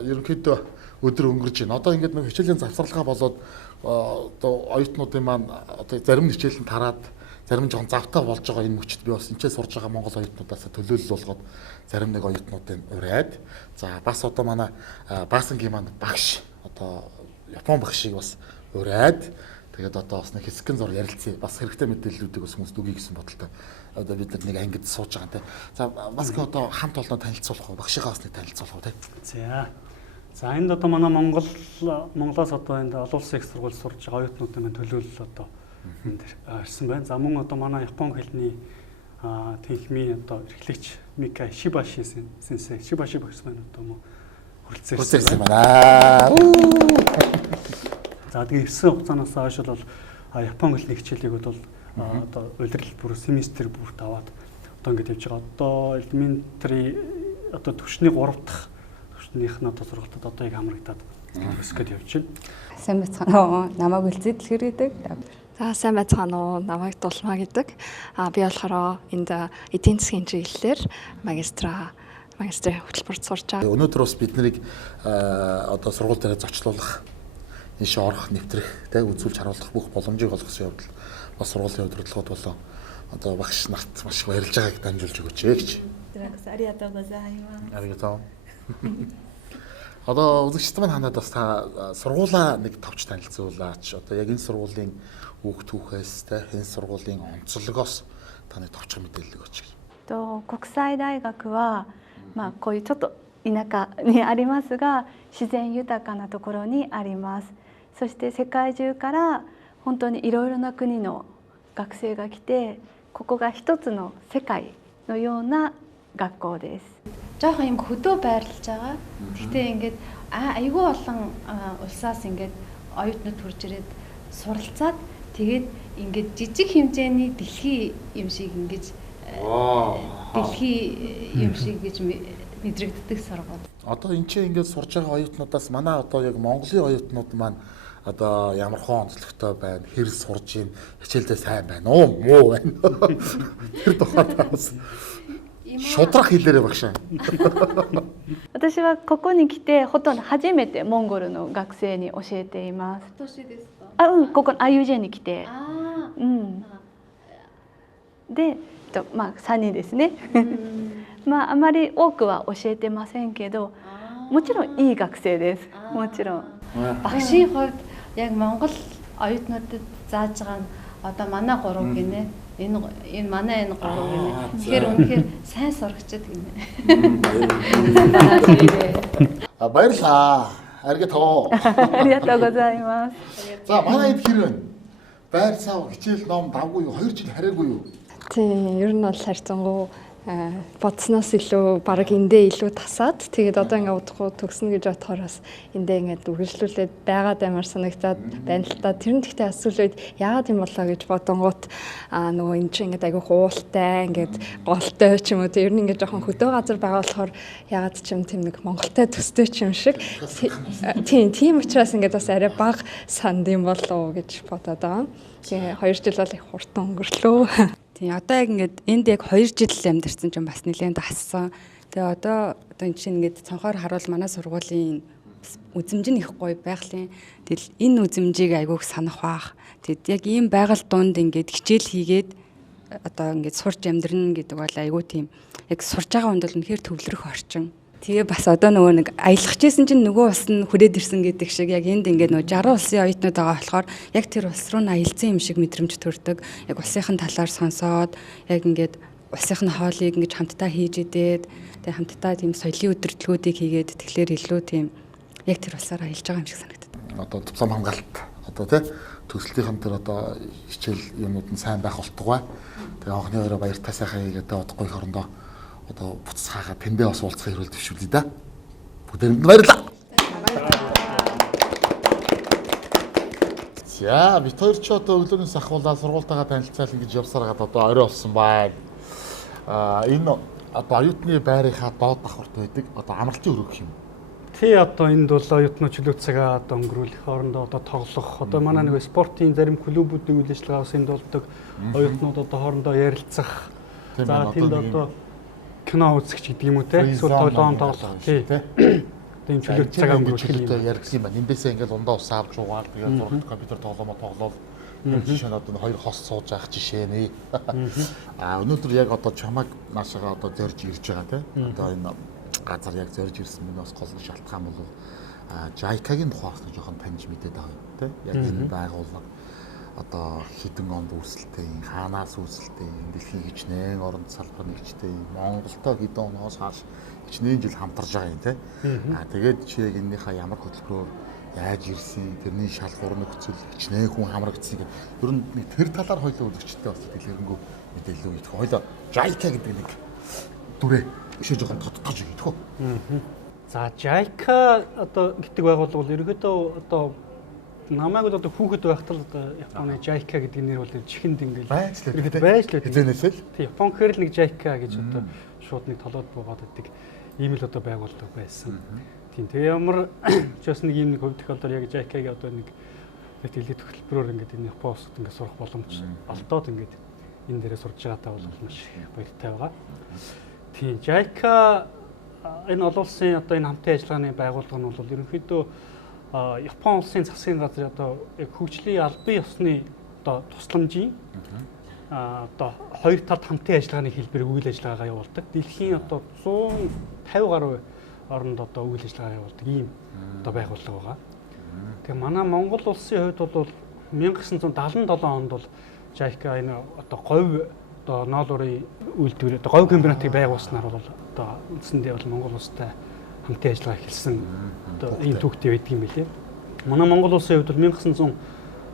ерөнхийдөө өдөр өнгөрч байна. Одоо ингээд нэг хичээлийн завсралгаа болоод одоо оюутнуудын маань одоо зарим хичээл нь тараад зарим жоохон завтай болж байгаа энэ мөчд би бас энэчээ сурж байгаа Монгол оюутнуудаас төлөөлөл болгоод зарим нэг оюутнуудын урайд. За бас одоо манай Баасангийн маань багш одоо Япон багшийг бас урайд. Тэгээд одоо бас нэг хэсэгэн зур ярилцъя. Бас хэрэгтэй мэдээллүүдийг бас хүмүүст өгье гэсэн бодолтой. Одоо бид нэг ангид сууж байгаа те. За бас одоо хамт олноо танилцуулах уу? Багшигаа бас нэг танилцуулах уу те. За энд одоо манай Монголоос одоо энд олон улсын их сургууль сурж байгаа оюутнуудын маань төлөөлөл одоо энд ирсэн байна. За мөн одоо манай Япон хэлний техникийн одоо эрхлэгч Мика Шибаши сенсей Шибаши багш маань одоо мөн хүрэлцсэн байна. За тэгээ 9 хугацаанаас хойш бол Япон хэлний хичээлийг бол одоо удирдал бүр семестр бүрт аваад одоо ингэж явж байгаа. Одоо элементари одоо төвшний 3 дахь төвшнийх нь одоо сургалтад одоо яг хамрагдаад өсгөд явж байна. Сайн байцгаана уу? Намайг үлзэдэл хэрэгдэг. За сайн байцгаана уу? Намайг Дулмаа гэдэг. Би болохоор энд эдийн засгийн чиглэлээр магистрийн хөтөлбөрт сурч байгаа. Өнөөдөр бас бид нарыг одоо сургууль дээр зочлуулах, ийшээ орох, нэвтрэх, тэ үзүүлж харуулах бүх боломжийг олгосон явдал бас сургуулийн удирдлагууд болоо одоо багш нарт маш их баярлж байгааг дамжуулж өгөөч гэж. Аригатаа. Одоо үзэгчд маань ханаад бас та сургуулаа нэг товч танилцуулаач. Одоо яг энэ сургуулийн хүүхд түүхээс тэ энэ сургуулийн онцлогоос таны товчхон мэдээлэл өгөөч. 国際大学はこういうちょっと田舎にありますが自然豊かなところにあります。そして世界中から本当にいろいろな国の学生が来てここが一つの世界のような学校です。 Жоохон юм хөдөө байрлаж байгаа. Гэхдээ ингээд айгүй олон улсаас ингээд оюутнууд хурж ирээд суралцаад тэгээд ингээд жижиг хэмжээний дэлхий юм шиг ингэж дэлхий юм шиг гэж мэдрэгддэг сургууль. Одоо энэ чинь ингээд сурж байгаа оюутнуудаас манай одоо яг Монголын оюутнууд маань одоо ямар хон онцлогтой байна, хэр сурж ийн, хичээлдээ сайн байна уу, муу байна. Тэр тухайд бас шудрах хэлээрээ багшаа. 私はここに来てほとんど初めてモンゴルの学生に教えています。年ですか？ここ IUJ に来て、で、3人ですね。あまり多くは教えてませんけど、もちろんいい学生です。もちろん。 Багшийн хувьд яг Монгол оюутнуудад зааж байгаа нь одоо манай 3 гинэ. Энэ манай энэ 3 гинэ. Тэгэхээр үнэхээр сайн сурагчд гинэ. Баярлаа. Аригатаа. ありがとうございます。 За манай эд хэр байна? Байр сав, хичээл ном давгүй юу? 2 жил хараагүй юу? Тийм, ер нь бол харьцангуй бодсноос илүү баг эндээ илүү тасаад тэгээд одоо ингээд удахгүй төгснө гэж бодохоор бас эндээ ингээд үргэлжлүүлээд байгаад амар санагтаад байна л та. Тэр нь гэхдээ асуулт яагаад юм болоо гэж бодонгууд нөгөө энэ чинь ингээд айгүй хуултай ингээд голтой ч юм уу тэр нь ингээд жоохон хөдөө газар байгаа болохоор яагаад ч юм тийм нэг Монголтай төстэй ч юм шиг тийм учраас ингээд бас арай бага санд юм болоо гэж бодоод байгаа. Тэгээ 2 жил бол их хурдан өнгөрлөө. Тийм одоо яг ингээд энд яг 2 жил амьдэрсэн чинь бас нэлээд ассан. Тэгээ одоо энэ чинь ингээд цонхоор харуул манай сургуулийн үзэмж нь их гоё байгалийн. Тэгэл энэ үзэмжийг айгүйх санах баах. Тэгэд яг ийм байгаль дунд ингээд хичээл хийгээд одоо ингээд сурч амьдрна гэдэг бол айгүй тийм яг сурж байгаа хүнд бол үнэхээр төвлөрөх орчин. Тэгээ бас одоо нөгөө нэг аялахжсэн чинь нөгөө ус нь хүрээд ирсэн гэдэг шиг яг энд ингээд нөгөө 60 улсын оюутнууд байгаа болохоор яг тэр улс руу аялсан юм шиг мэдрэмж төрдөг. Яг улсынхан талаар сонсоод яг ингээд улсынхны хоолыг ингээд хамтдаа хийж идээд тэгээ хамтдаа тийм соёлын өдөртлгүүдийг хийгээд тэгэхээр илүү тийм яг тэр улсаар аялж байгаа юм шиг санагдав. Одоо тусам хамгаалалт одоо тий төсөлтийн тэр одоо хичээл юмуд нь сайн байх болтугай. Тэгээ анхны өрөө баяртай сайхан хийгээд одохгүй хорондоо одоо буцхаага тэндээ бас уулзах хэрүүл төвшүүлье да. Бүгдээрэнд баярлалаа. За бид хоёр ч одоо өглөөнөөс ахуулаад сургуультайгаа танилцаал ингэж явсараад одоо орой болсон байна. Энэ одоо оюутны байрынхаа доод давхарт байдаг одоо амралтын өрөө гэх юм. Тий одоо энд бол оюутнууд чөлөө цагаа одоо өнгөрүүлэх хоорондоо одоо тоглох одоо манай нэг спортын зарим клубүүдийн үйл ажиллагаа бас энд болдог. Оюутнууд одоо хоорондоо ярилцах. За тэнд одоо кино үзэх гэдэг юм уу те эсвэл тоглоом тоглох тий. Тийм чөлөө цагаа өнгөрүүлэх юм ярих юм байна. Эндээсээ ингээл ундаа ус авч уугаад тэгээд зурагт компьютер тоглоомоо тоглоод жишээ нь одоо хоёр хос сууж авах жишээ нэ. Өнөөдөр яг одоо чамайг наашаага одоо зорж ирж байгаа те. Одоо энэ газар яг зорж ирсэн минь бас гол шалтгаан бол JICA-гийн тухай бас жоохон таньж мэдээд байгаа юм те. Яг энэ байгууллага одоо хэдэн онд үүсэлтэй хаанаас үүсэлтэй дэлхийн хичнээн оронд салбар нэгжтэй Монголтой хэдэн оноос хойш хичнээн жил хамтарж байгаа юм те. Тэгээд чи яг энэнийхээ ямар хөтөлбөрөөр яаж ирсэн тэрний шалгуур нөхцөл хичнээн хүн хамрагдсан гэх. Ер нь нэг тэр талаар хоёлоо үзэгчтэй бас дэлгэрэнгүй мэдээлэл өгөх. Хоёлоо JICA гэдэг нэг дүрээ өшөө жоохон тодтогч өгөх үү. За JICA одоо гэдэг байгууллага бол ерөөдөө одоо намайг бол одоо хүүхэд байхад л одоо Японы JICA гэдэг нэр бол чихэнд ингээл байж л хэзээнээс л тийм Япон гэхээр л нэг JICA гэж одоо шууд нэг толгойд буугаад байдаг ийм л одоо байгууллага байсан. Тийм тэгээ ямар ч бас нэг ийм нэг хувь тохиолдолд яг JICA-гийн одоо нэг дэлхийн хөтөлбөрөөр ингээд энэ Япон улсад ингээд сурах боломж олдоод ингээд энэ дээрээ сурж байгаатаа бол маш баяртай байгаа. Тийм JICA энэ олон улсын одоо энэ хамтын ажиллагааны байгууллага нь бол ерөнхийдөө Япон улсын засгийн газрын одоо яг хөгжлийн албан ёсны одоо тусламжийн одоо хоёр талд хамтын ажиллагааны хэлбэрээр үйл ажиллагаагаа явуулдаг. Дэлхийн одоо 150 гаруй оронд одоо үйл ажиллагаа явуулдаг ийм одоо байгууллага байгаа. Тэгээ манай Монгол улсын хувьд бол 1977 онд бол JICA энэ одоо говь одоо ноолуурын үйлдвэр одоо говь комбинатыг байгуулснаар бол одоо үндсэндээ бол Монгол улстай хамтын ажиллагаа эхэлсэн одоо ийм түүхтэй байдаг юм билээ. Манай Монгол улсын хувьд бол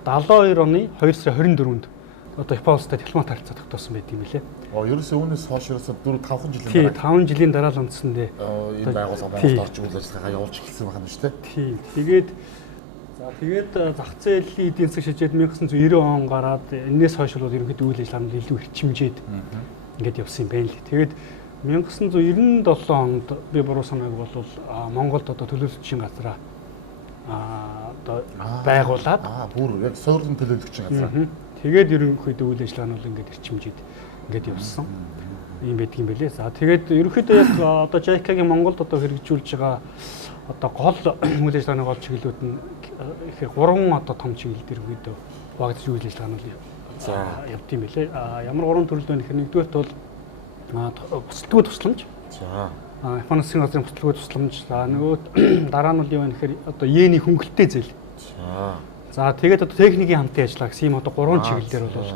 1972 оны 2 сарын 24-нд одоо Япон улстай дипломат харилцаа тогтоосон байдаг юм билээ. Ерөөсөө үүнээс хойш ерөөсөө 4-5 жилийн дараа. Тийм 5 жилийн дараа л үндсэндээ энэ байгууллагад орж үйл ажиллагаа явуулж эхэлсэн байна шүү дээ. Тийм. Тэгээд зах зээлийн эдийн засаг шийдээд 1990 он гараад энэс хойш бол ерөнхийдөө үйл ажиллагаанд илүү их чимжээд ингээд явсан юм байна л. Тэгээд 1997 онд би буруу санаагүй бол Монголд одоо төлөөлөгчийн газраа одоо байгуулад бүр яг суурилан төлөөлөгчийн газраа. Тэгээд ерөнхийдөө үйл ажиллагаа нь бол ингээд ирчимжээд ингээд явсан юм байдаг юм байлээ. За тэгээд ерөнхийдөө яг одоо JICA-гийн Монголд одоо хэрэгжүүлж байгаа одоо гол үйл ажиллагааны гол чиглэлүүд нь ихээр 3 одоо том чиглэл ерөнхийдөө багц үйл ажиллагаа нь явд юм байлээ. Ямар 3 төрөл байна гэхээр нэгдүгээрт бол бүсэлтгүй тусламж. За. Японы засгийн газрын бүсэлтгүй тусламж. За нөгөө дараа нь бол юу вэ гэхээр одоо йений хөнгөлөлттэй зээл. За тэгээд одоо техникийн хамтын ажиллагаа гэсэн ийм одоо 3 чиглэлээр бол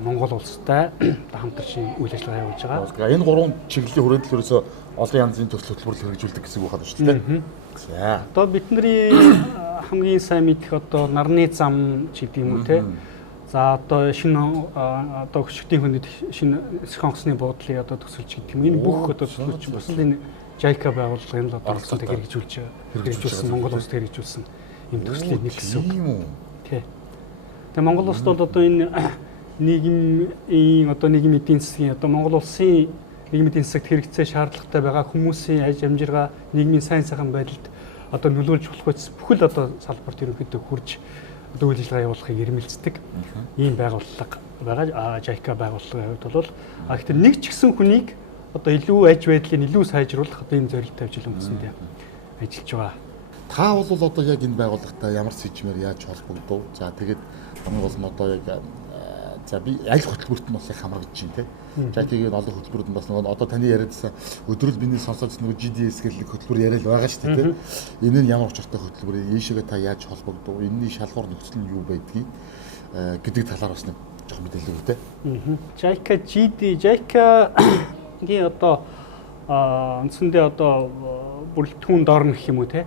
Монгол улстай хамтарч үйл ажиллагаа явуулж байгаа. Энэ 3 чиглэлийн хүрээнд л ерөөсөө олон янзын төсөл хөтөлбөрлөл хэрэгжүүлдэг гэсэн үг байна шүү дээ. За. Одоо бидний хамгийн сайн мэдих одоо нарны зам ч гэдэг юм уу те. За одоо шинэ одоо хөшгтийн хүндэд шинэ эсрэг онгоцны буудлыг одоо төсөлж гэдэг юм. Энэ бүх одоо төсөлч бас л энэ JICA байгууллагын л одоо төсөлд хэрэгжүүлсэн Монгол улсад хэрэгжүүлсэн юм төслийн нэг гэсэн үг. Тий. Тэгээ Монгол улсад бол одоо энэ нийгмийн одоо нийгмийн эдийн засгийн одоо Монгол улсын нийгмийн эдийн засагт хэрэгцээ шаардлагатай байгаа хүмүүсийн аж амжиргаа нийгмийн сайн сайхан байдалд одоо нөлөөлж болох үс бүхэл одоо салбарт ерөнхийдөө хурж одоо үйл ажиллагаа явуулахыг эрмэлздэг ийм байгууллага байгаа. JICA байгууллагын хувьд бол гэхдээ нэг ч гэсэн хүнийг одоо илүү аж байдлыг илүү сайжруулах одоо ийм зорилт тавьж үндсэндээ ажиллаж байгаа. Та бол одоо яг энэ байгууллагатай ямар сэжмээр яаж холбогдов? За тэгээд хамгийн гол нь одоо яг за би аль хөтөлбөрт нь бас их хамрагдаж байна те. JICA-гийн олон хөтөлбөрүүд нь бас нөгөө одоо таны яриадсан өдрөл биний сонсож нөгөө GDS гэх нэг хөтөлбөр яриад байгаа шүү дээ те. Энэ нь ямар учиртай хөтөлбөр юм? Ийшээгээ та яаж холбогдов? Энэний шалгуур нөхцөл нь юу байдгийг гэдэг талаар бас нэг жоохон мэдээлэл өгөө те. JICA-гийн одоо үндсэндээ одоо бүрэлдэхүүн доор гэх юм уу те.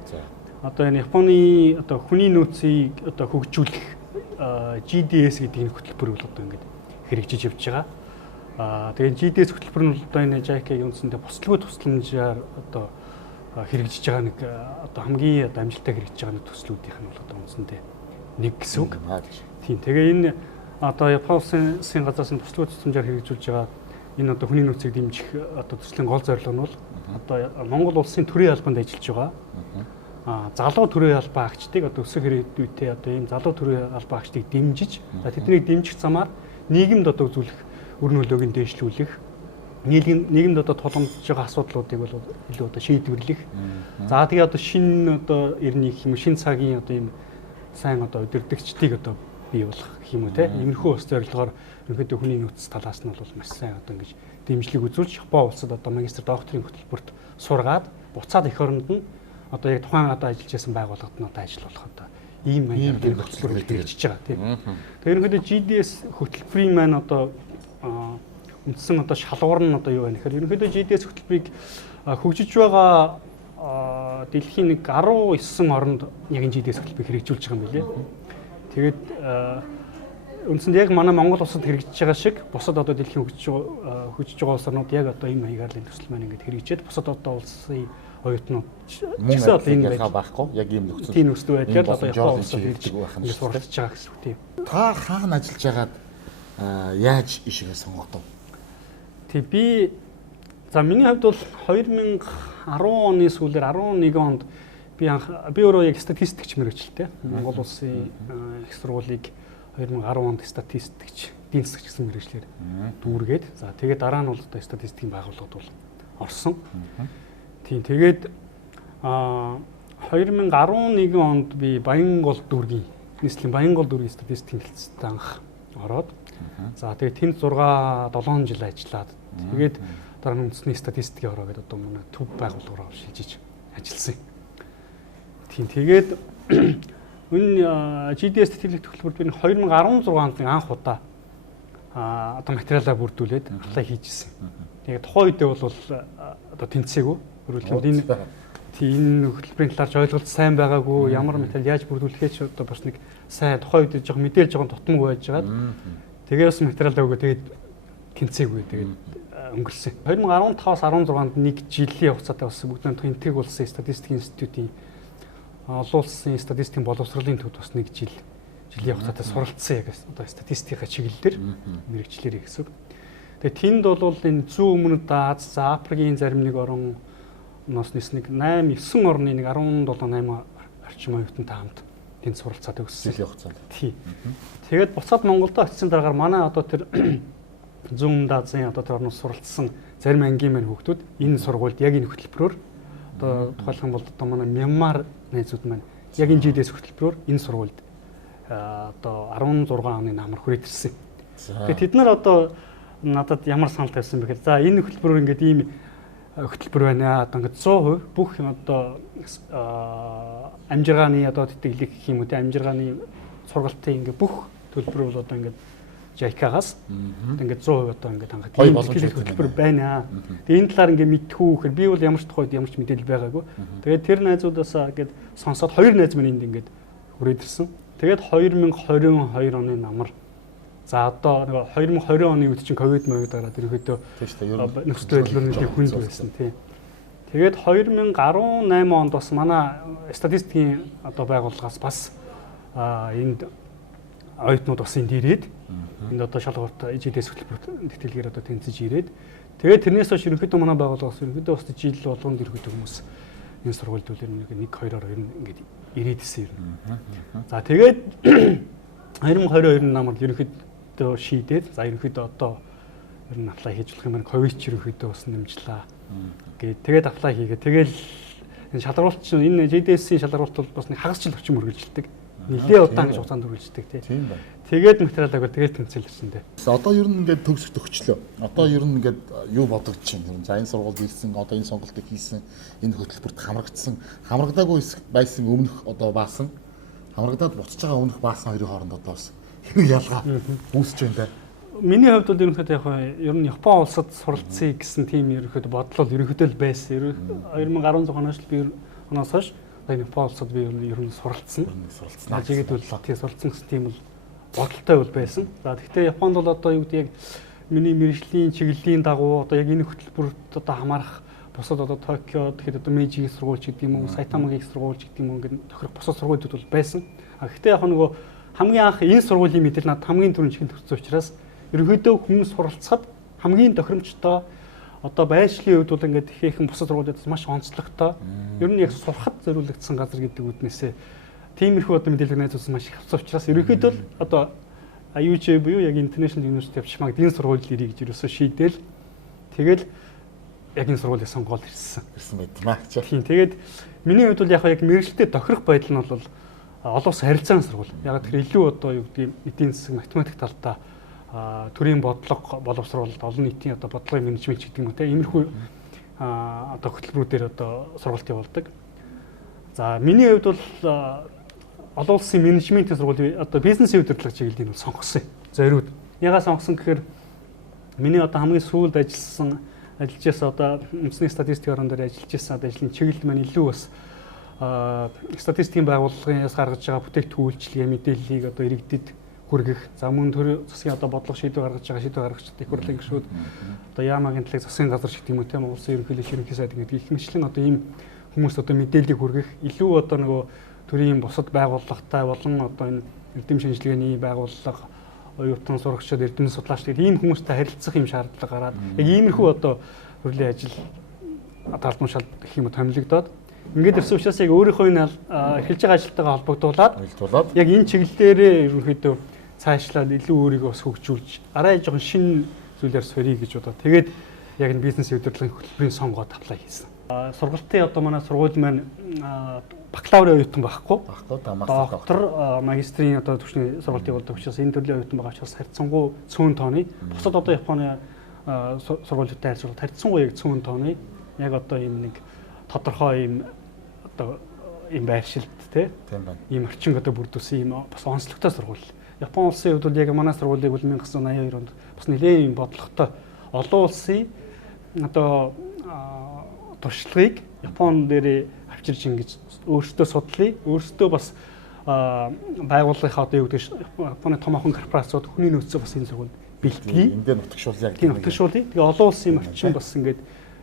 Одоо энэ Японы одоо хүний нөөцийг одоо хөгжүүлэх GDS гэдэг энэ хөтөлбөр бол одоо ингээд хэрэгжиж явж байгаа. Тэгээд GDS хөтөлбөр нь одоо энэ JICA-гийн үндсэндээ буцлагүй тусламжаар одоо хэрэгжиж байгаа нэг одоо хамгийн одоо амжилттай хэрэгжиж байгаа нэг төслүүдийнх нь бол одоо үндсэндээ нэг гэсэн үг. Тийм. Тэгээ энэ одоо Японы улсын засгийн газраас энэ буцлагүй тусламжаар хэрэгжүүлж байгаа энэ одоо хүний нөөцийг дэмжих одоо төслийн гол зорилго нь бол одоо Монгол улсын төрийн албанд ажиллаж байгаа залуу төрийн албан агчдыг одоо өсөх ирээдүйтэй одоо ийм залуу төрийн албан агчдыг дэмжиж тэднийг дэмжих замаар нийгэмд одоо үзүүлэх үр нөлөөг нь дээшлүүлэх нийгэмд одоо тулгамдж байгаа асуудлуудыг бол илүү одоо шийдвэрлэх. За тэгээ одоо шинэ одоо эрний гэх юм шинэ цагийн одоо ийм сайн одоо удирдагчдыг одоо бий болох гэх юм уу те. Иймэрхүү ус зорилгоор ерөнхийдөө хүний нөөц талаас нь бол маш сайн одоо ингэж дэмжлэг үзүүлж Япон улсад одоо магистр докторийн хөтөлбөрт сургаад буцаад эх оронд нь одоо яг тухайн одоо ажиллаж байсан байгууллагад нь одоо ажил болох одоо ийм маягаар хөтөлбөр хэрэгжиж байгаа тийм. Тэгэхээр ерөнхийдөө GDS хөтөлбөрийн маань одоо үндсэн одоо шалгуур нь одоо юу вэ гэхээр ерөнхийдөө GDS хөтөлбөрийг хөгжиж байгаа дэлхийн нэг 19 оронд яг энэ GDS хөтөлбөрийг хэрэгжүүлж байгаа юм билээ. Тэгээд үндсэнд яг манай Монгол улсад хэрэгжиж байгаа шиг бусад одоо дэлхийн хөгжиж байгаа улс орнууд яг одоо энэ маягаар л төсөл маань ингээд хэрэгжээд бусад одоо улсын оюутнууд ч гэсэн одоо энэ байхгүй яг ийм нөхцөл тийм нөхцөл байдлаар одоо Япон улсад ирж ингээд суралцж байгаа гэсэн үг тийм. Та хаана ажиллаж байгаад яаж ишгээ сонгогдов? Тэг би миний хувьд бол 2010 оны сүүлээр 11 онд би өөрөө яг статистикч мэргэжилтэй. Монгол улсын их сургуулийг 2010 онд статистикч, эдийн засаг гэсэн мэргэжлэр дүүргээд за тэгээд дараа нь бол одоо статистикийн байгууллагад бол орсон. Тийм тэгээд 2011 онд би Баянгол дүүргийн нийслэлийн Баянгол дүүргийн статистикийн хэлцээтэй анх ороод за тэгээд тэнд 6-7 жил ажиллаад тэгээд дараа нь үндэсний статистикийн ороо гэдэг одоо манай төв байгууллагаараа шилжиж ажилласан. Тийм тэгээд энэ GDS тэтгэлэг төлбөрт би 2016 онд анх удаа одоо материалаа бүрдүүлээд аплай хийжсэн. Тэгээд тухайн үедээ бол одоо тэнцээгүй. Өөрөлдөө энэ хөтөлбөрийн талаарч ойлголт сайн байгаагүй, ямар материал яаж бүрдүүлэхээ ч одоо бас нэг сайн тухайн үед жоохон мэдээлж жоохон тутамгүй байж байгаад тэгээд бас материал өгөө тэгээд тэнцээгүй тэгээд өнгөрсөн. 2015-аас 16-нд нэг жилийн хугацаатай болсон бүгд тэнцэг улсын статистикийн институтийн олон улсын статистикийн боловсролын төвд бас нэг жилийн хугацаатай суралцсан яг одоо статистикийн чиглэлээр мэргэжлэр гэсэн. Тэгээд тэнд бол энэ зүүн өмнөд Аз, за Африкийн зарим нэг орон ноос нэг 8-9 орны нэг 17-8 орчим оюутантай хамт тэнд суралцаад өгсөн. Жилийн хугацаанд. Тий. Тэгээд буцаад Монголд очсон дараагаар манай одоо тэр зүүн Азийн одоо тэр орноос суралцсан зарим ангийн маань хүүхдүүд энэ сургуульд яг энэ хөтөлбөрөөр одоо тухайлх юм бол одоо манай Мянмар найзууд маань яг энэ GDS хөтөлбөрөөр энэ сургуульд одоо 16 оны намар хүрээд ирсэн. Тэгээд тэд нар одоо надад ямар санал тавьсан бэ гэхээр за энэ хөтөлбөрөөр ингээд ийм хөтөлбөр байна. Одоо ингээд 100% бүх одоо амжиргааны одоо тэтгэлэг гэх юм уу те амжиргааны сургалтын ингээд бүх төлбөр бол одоо ингээд JICA-гаас ингээд 100% одоо ингээд хангах хөтөлбөр байна. Тэгээ энэ талаар ингээд мэдхүү гэхээр би бол ямар ч тухайд ямар ч мэдээлэл байгаагүй. Тэгээд тэр найзуудаас ингээд сонсоод хоёр найз минь энд ингээд хүрээд ирсэн. Тэгээд 2022 оны намар за одоо нэг 2020 оны үед чинь ковид гараад ерөөхдөө нөхцөл байдал нь хүнд байсан тийм. Тэгээд 2018 онд бас манай статистикийн одоо байгууллагаас бас энд оюутнууд бас энд ирээд энд одоо шалгуурт GDS хөтөлбөрт тэтгэлгээр одоо тэнцэж ирээд тэгээд тэрнээс хойш ерөөхдөө манай байгууллагаас ерөөхдөө бас жил болгонд ерөөхдөө хүмүүс энэ сургуульд үл нэг 2-оор ингээд ирээд исэн юм. За тэгээд 2022 намд ерөөхдөө шийдээд за ерөөхдөө одоо ер нь аплай хийж болох юм байна. Ковид ч ерөөхдөө бас нэмжлээ. Тэгээд аплай хийгээ. Тэгэл энэ шалгуулт чинь энэ GDS-ийн шалгуулт бол бас нэг хагас жил орчим үргэлжилдэг. Нилээ удаан гэж хугацаанд үргэлжлэдэг тийм байна. Тэгээд материал агай тэгээд тэнцэлсэн дээ. Одоо ер нь ингээд төгсөлт өгчлөө. Одоо ер нь ингээд юу бодогдож байна? За энэ сургуульд ирсэн, одоо энэ сонголтыг хийсэн, энэ хөтөлбөрт хамрагдсан, хамрагдаагүй байсан өмнөх одоо баасан, хамрагдаад буцаж байгаа өмнөх баасан хоёрын хооронд одоо бас хэвээр ялгаа үүсэж байна да. Миний хувьд бол ерөнхийдөө яг ер нь Япон улсад суралцъя гэсэн тийм ерөнхийдөө бодлол ерөнхийдөө л байсан. 2016 оноос би оноос хойш Япон улсад би ер нь суралцсан. Ажигэд бол тийм суралцсан гэсэн тийм бол бодолтой бол байсан. За гэхдээ Японд бол одоо юу гэдэг яг миний мэргэжлийн чиглэлийн дагуу одоо яг энэ хөтөлбөрт одоо хамаарах бусад одоо Токиод тэгэхэд одоо Мэйжигийн сургуульч гэдэг юм уу, Сайтамагийн сургуульч гэдэг юм уу ингээд тохирох бусад сургуулиуд бол байсан. Гэхдээ яг нөгөө хамгийн анх энэ сургуулийн мэдээлэл надад хамгийн түрүүнд чихэнд төрсөн учраас ерөнхийдөө хүмүүс суралцахад хамгийн тохиромжтой одоо байшлийн үед бол ингээд ихээхэн бусад сургуулиудаас маш онцлогтой. Ер нь яг сурахад зориулагдсан газар гэдэг үднээсээ тиймэрхүү одоо мэдээлэл найзуулсан маш их авсан учраас ерөнхийдөө л одоо IUJ буюу яг International University of Chicago энэ сургуульд ирье гэж юусоо шийдээл тэгэл яг энэ сургуулийг сонгоод ирсэн байт юм аа. Тийм тэгээд миний хувьд бол яг мэргэжилтэд тохирох байдал нь бол олон улсын харилцааны сургууль. Яг тэр илүү одоо юу гэдэг эдийн засаг математик талдаа төрийн бодлого боловсруулалт олон нийтийн одоо бодлогын менежмент гэдэг юм уу те иймэрхүү одоо хөтөлбөрүүдээр одоо сургалт явуулдаг. За миний хувьд бол олон улсын менежментийн сургуулийн одоо бизнесийн удирдлага чиглэлийг бол сонгосон зориуд. Ягаад сонгосон гэхээр миний одоо хамгийн сүүлд ажиллаж байсан одоо үндэсний статистик орон дээр ажиллаж байсан ажлын чиглэл маань илүү бас статистикийн байгууллагын гаргаж байгаа бүтээгдэхүүн үйлчилгээ мэдээллийг одоо иргэдэд хүргэх, за мөн төр засгийн одоо бодлого шийдвэр гаргаж байгаа шийдвэр гаргагчдын хурлын гишүүд одоо яамагийн талыг засгийн газар шиг тийм үү те Монгол Улсын ерөнхий сайд гэдэг их мэтлэн одоо ийм хүмүүс одоо мэдээллийг хүргэх илүү одоо нөгөө төрийн бусад байгууллагатай болон одоо энэ эрдэм шинжилгээний байгууллага оюутан сурагчид эрдэм судлаач гэдэг ийм хүмүүстэй харилцах юм шаардлага гараад яг иймэрхүү одоо хөрлийн ажил талбан шал гэх юм томилогдоод ингээд ирсэн учраас яг өөрийнхөө энэ эхэлж байгаа ажилтайгаа холбогдуулаад яг энэ чиглэлээрээ ерөнхийдөө цаашлаад илүү өөрийгөө бас хөгжүүлж арай жоохон шинэ зүйлээр сорьё гэж бодоод тэгээд яг энэ бизнесийн удирдлагын хөтөлбөрийн сонгоод аплай хийсэн. Сургалтын одоо манай сургууль маань бакалаврын оюутан байхгүй. Доктор магистрийн одоо түвшний сургалтын болдог учраас энэ төрлийн оюутан байгаа учраас харьцангуй цөөн тооны бусад одоо Японы сургуулиудтай харьцуулбал харьцангуй яг цөөн тооны яг одоо ийм нэг тодорхой ийм одоо ийм байршилт тийм байна. Ийм орчин одоо бүрдүүлсэн ийм бас онцлогтой сургууль. Япон улсын хувьд яг манай сургуулийг бол 1982 онд бас нэлээд ийм бодлоготой олон улсын одоо туршлагыг Япон дээр авчирж ингэж өөрсдөө судлаа. Өөрсдөө бас байгууллагынхаа одоо юу гэдэг Японы томоохон корпорациуд хүний нөөцөө бас энэ сургууль бэлтгэе. Эндээ нутагшуулъя гэх юм. Нутагшуулъя. Тэгээ олон улсын орчин бас ингэж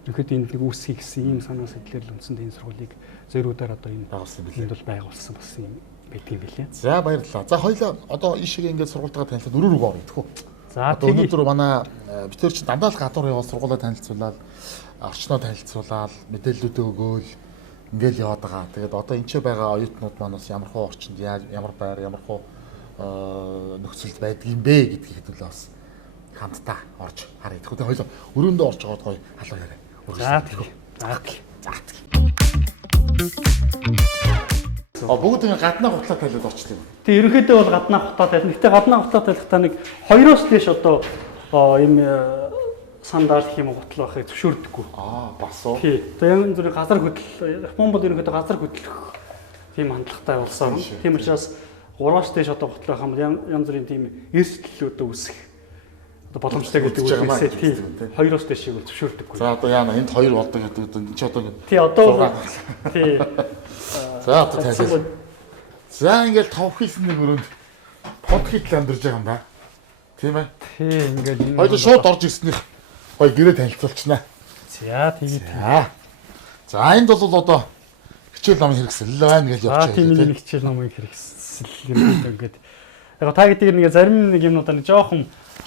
ерөнхийдөө энд нэг үүсгий гэсэн ийм санаа сэтгэлээр л үндсэнд энэ сургуулийг зориудаар одоо энэ байгуулсан билээ. Энд бол байгуулсан бас юм байдгийн билээ. За баярлалаа. За хоёлаа одоо ийшээ ингээд сургуультайгаа танилцаад өрөө рүү орё гэхүү. За тэгээ өнөөдөр манай битэр чи дандаа л гадуур яваад сургуулаа танилцуулаад орчноо танилцуулаад мэдээллүүдээ өгөөл ингээл яваад байгаа. Тэгээд одоо энэ ч байгаа оюутнууд манаас ямар хөө орчинд ямар байр ямар хөө нөхцөлд байдгийм бэ гэдгийг хэдүүлээ бас хамтдаа орж харъя. Тэгэхээр хоёлоо өрөөндөө орж байгаад гоё халуу яриа. За тэгвэл. За бүгд ингэ гаднаа хутлаа тайлбар орчлоо. Тэг ерөнхийдөө бол гаднаа хутлаа тайлбар. Гэтэ гаднаа хутлаа тайлбартаа нэг 2-оос дээш одоо ийм стандарт гэх юм гутал байхыг зөвшөөрдөггүй. Бас уу. Тий. Тэгээ энэ зүрх газар хөдлөл Япон бол ерөнхийдөө газар хөдлөх тийм хандлагатай болсон. Тийм учраас 3-аас дээш одоо гутал байх юм янз бүрийн тийм эрсдлүүд үүсэх одоо боломжтой гэдэг үгээс тий 2-оос дээшийг бол зөвшөөрдөггүй. За одоо яана энд 2 болдог гэдэг энэ ч одоо тий одоо тий за одоо тайлбар. За ингээл 5 хийсэн нэг өрөөнд подкаст амьдарч байгаа юм да. Тийм ээ. Тий ингээл энэ хоёул шууд орж ирснийх гоё гэрээ танилцуулчихнаа. За тэгээ. За энд бол одоо хичээл номын хэрэгсэл байна гэж явж байгаа. Тийм нэг хичээл номын хэрэгсэл ингээд яг та гэдэг нэг зарим нэг юмнуудаа нэг жоохон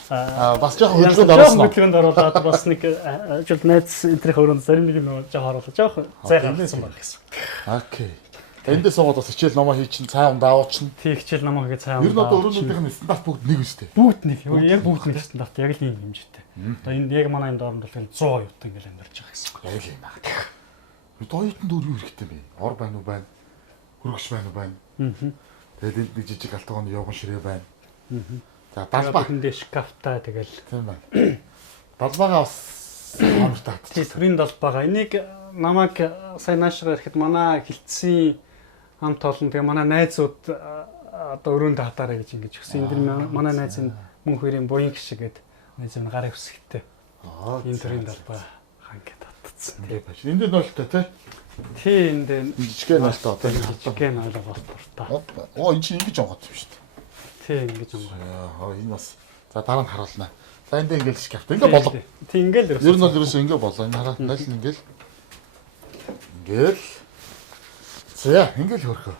бас жоохон хөдөлгөөнд оруулаад бас нэг ажил найз энтрих өрөөнд зарим нэг юм жоохон оруулаад жоохон зайхан байсан баг гэсэн. Окей. Эндээс суугаад бас хичээл номоо хий чин цаа ундаа аваачин. Тий хичээл номоо хийгээ цаа ундаа. Ер нь одоо өрөөнүүдийн стандарт бүгд нэг үстэй. Бүгд нэг. Яг бүгд нэг стандарт яг л ийм хэмжээтэй. Одоо энэ яг манай энэ доорнд бол 100 оюутан ингээл амьдарч байгаа гэсэн. Яг юм аа. Оюутанд өөр юу хэрэгтэй бэ? Ор байна уу байна? Хөргөч байна уу байна? Тэгээд энд нэг жижиг алтгооны явган ширээ байна. За далбаа эндээ шкафтай тэгэл. Тийм байна. Далбаагаа бас хамтаа. Тий төрийн далбаагаа энийг намайг сайн наашраа ирэхэд манай хилцсэн хамт олон тэгээ манай найзууд одоо өрөөнд хатаараа гэж ингэж өгсөн. Энд дэр манай найз энэ мөн хөрийн буян гişг гээд найз нь гарын үсгтэй. Энэ төрлийн далбаа хангад татцсан. Тэгээ бач. Энд нь ноолтой тий. Тий энд жижигхэн ноолтой одоо жижигхэн ноолоо болтортой. Оо энэ чинь ингэж онгод юм шүү дээ. Тий ингэж онгод. Энэ бас за дараа нь харуулнаа. За энд ингээл шкафт. Ингээ болоо. Тий ингээл ер нь бол ерөөсөө ингээ болоо. Энэ хараа найл ингээл. Ингээл. За ингээл хөрхөө.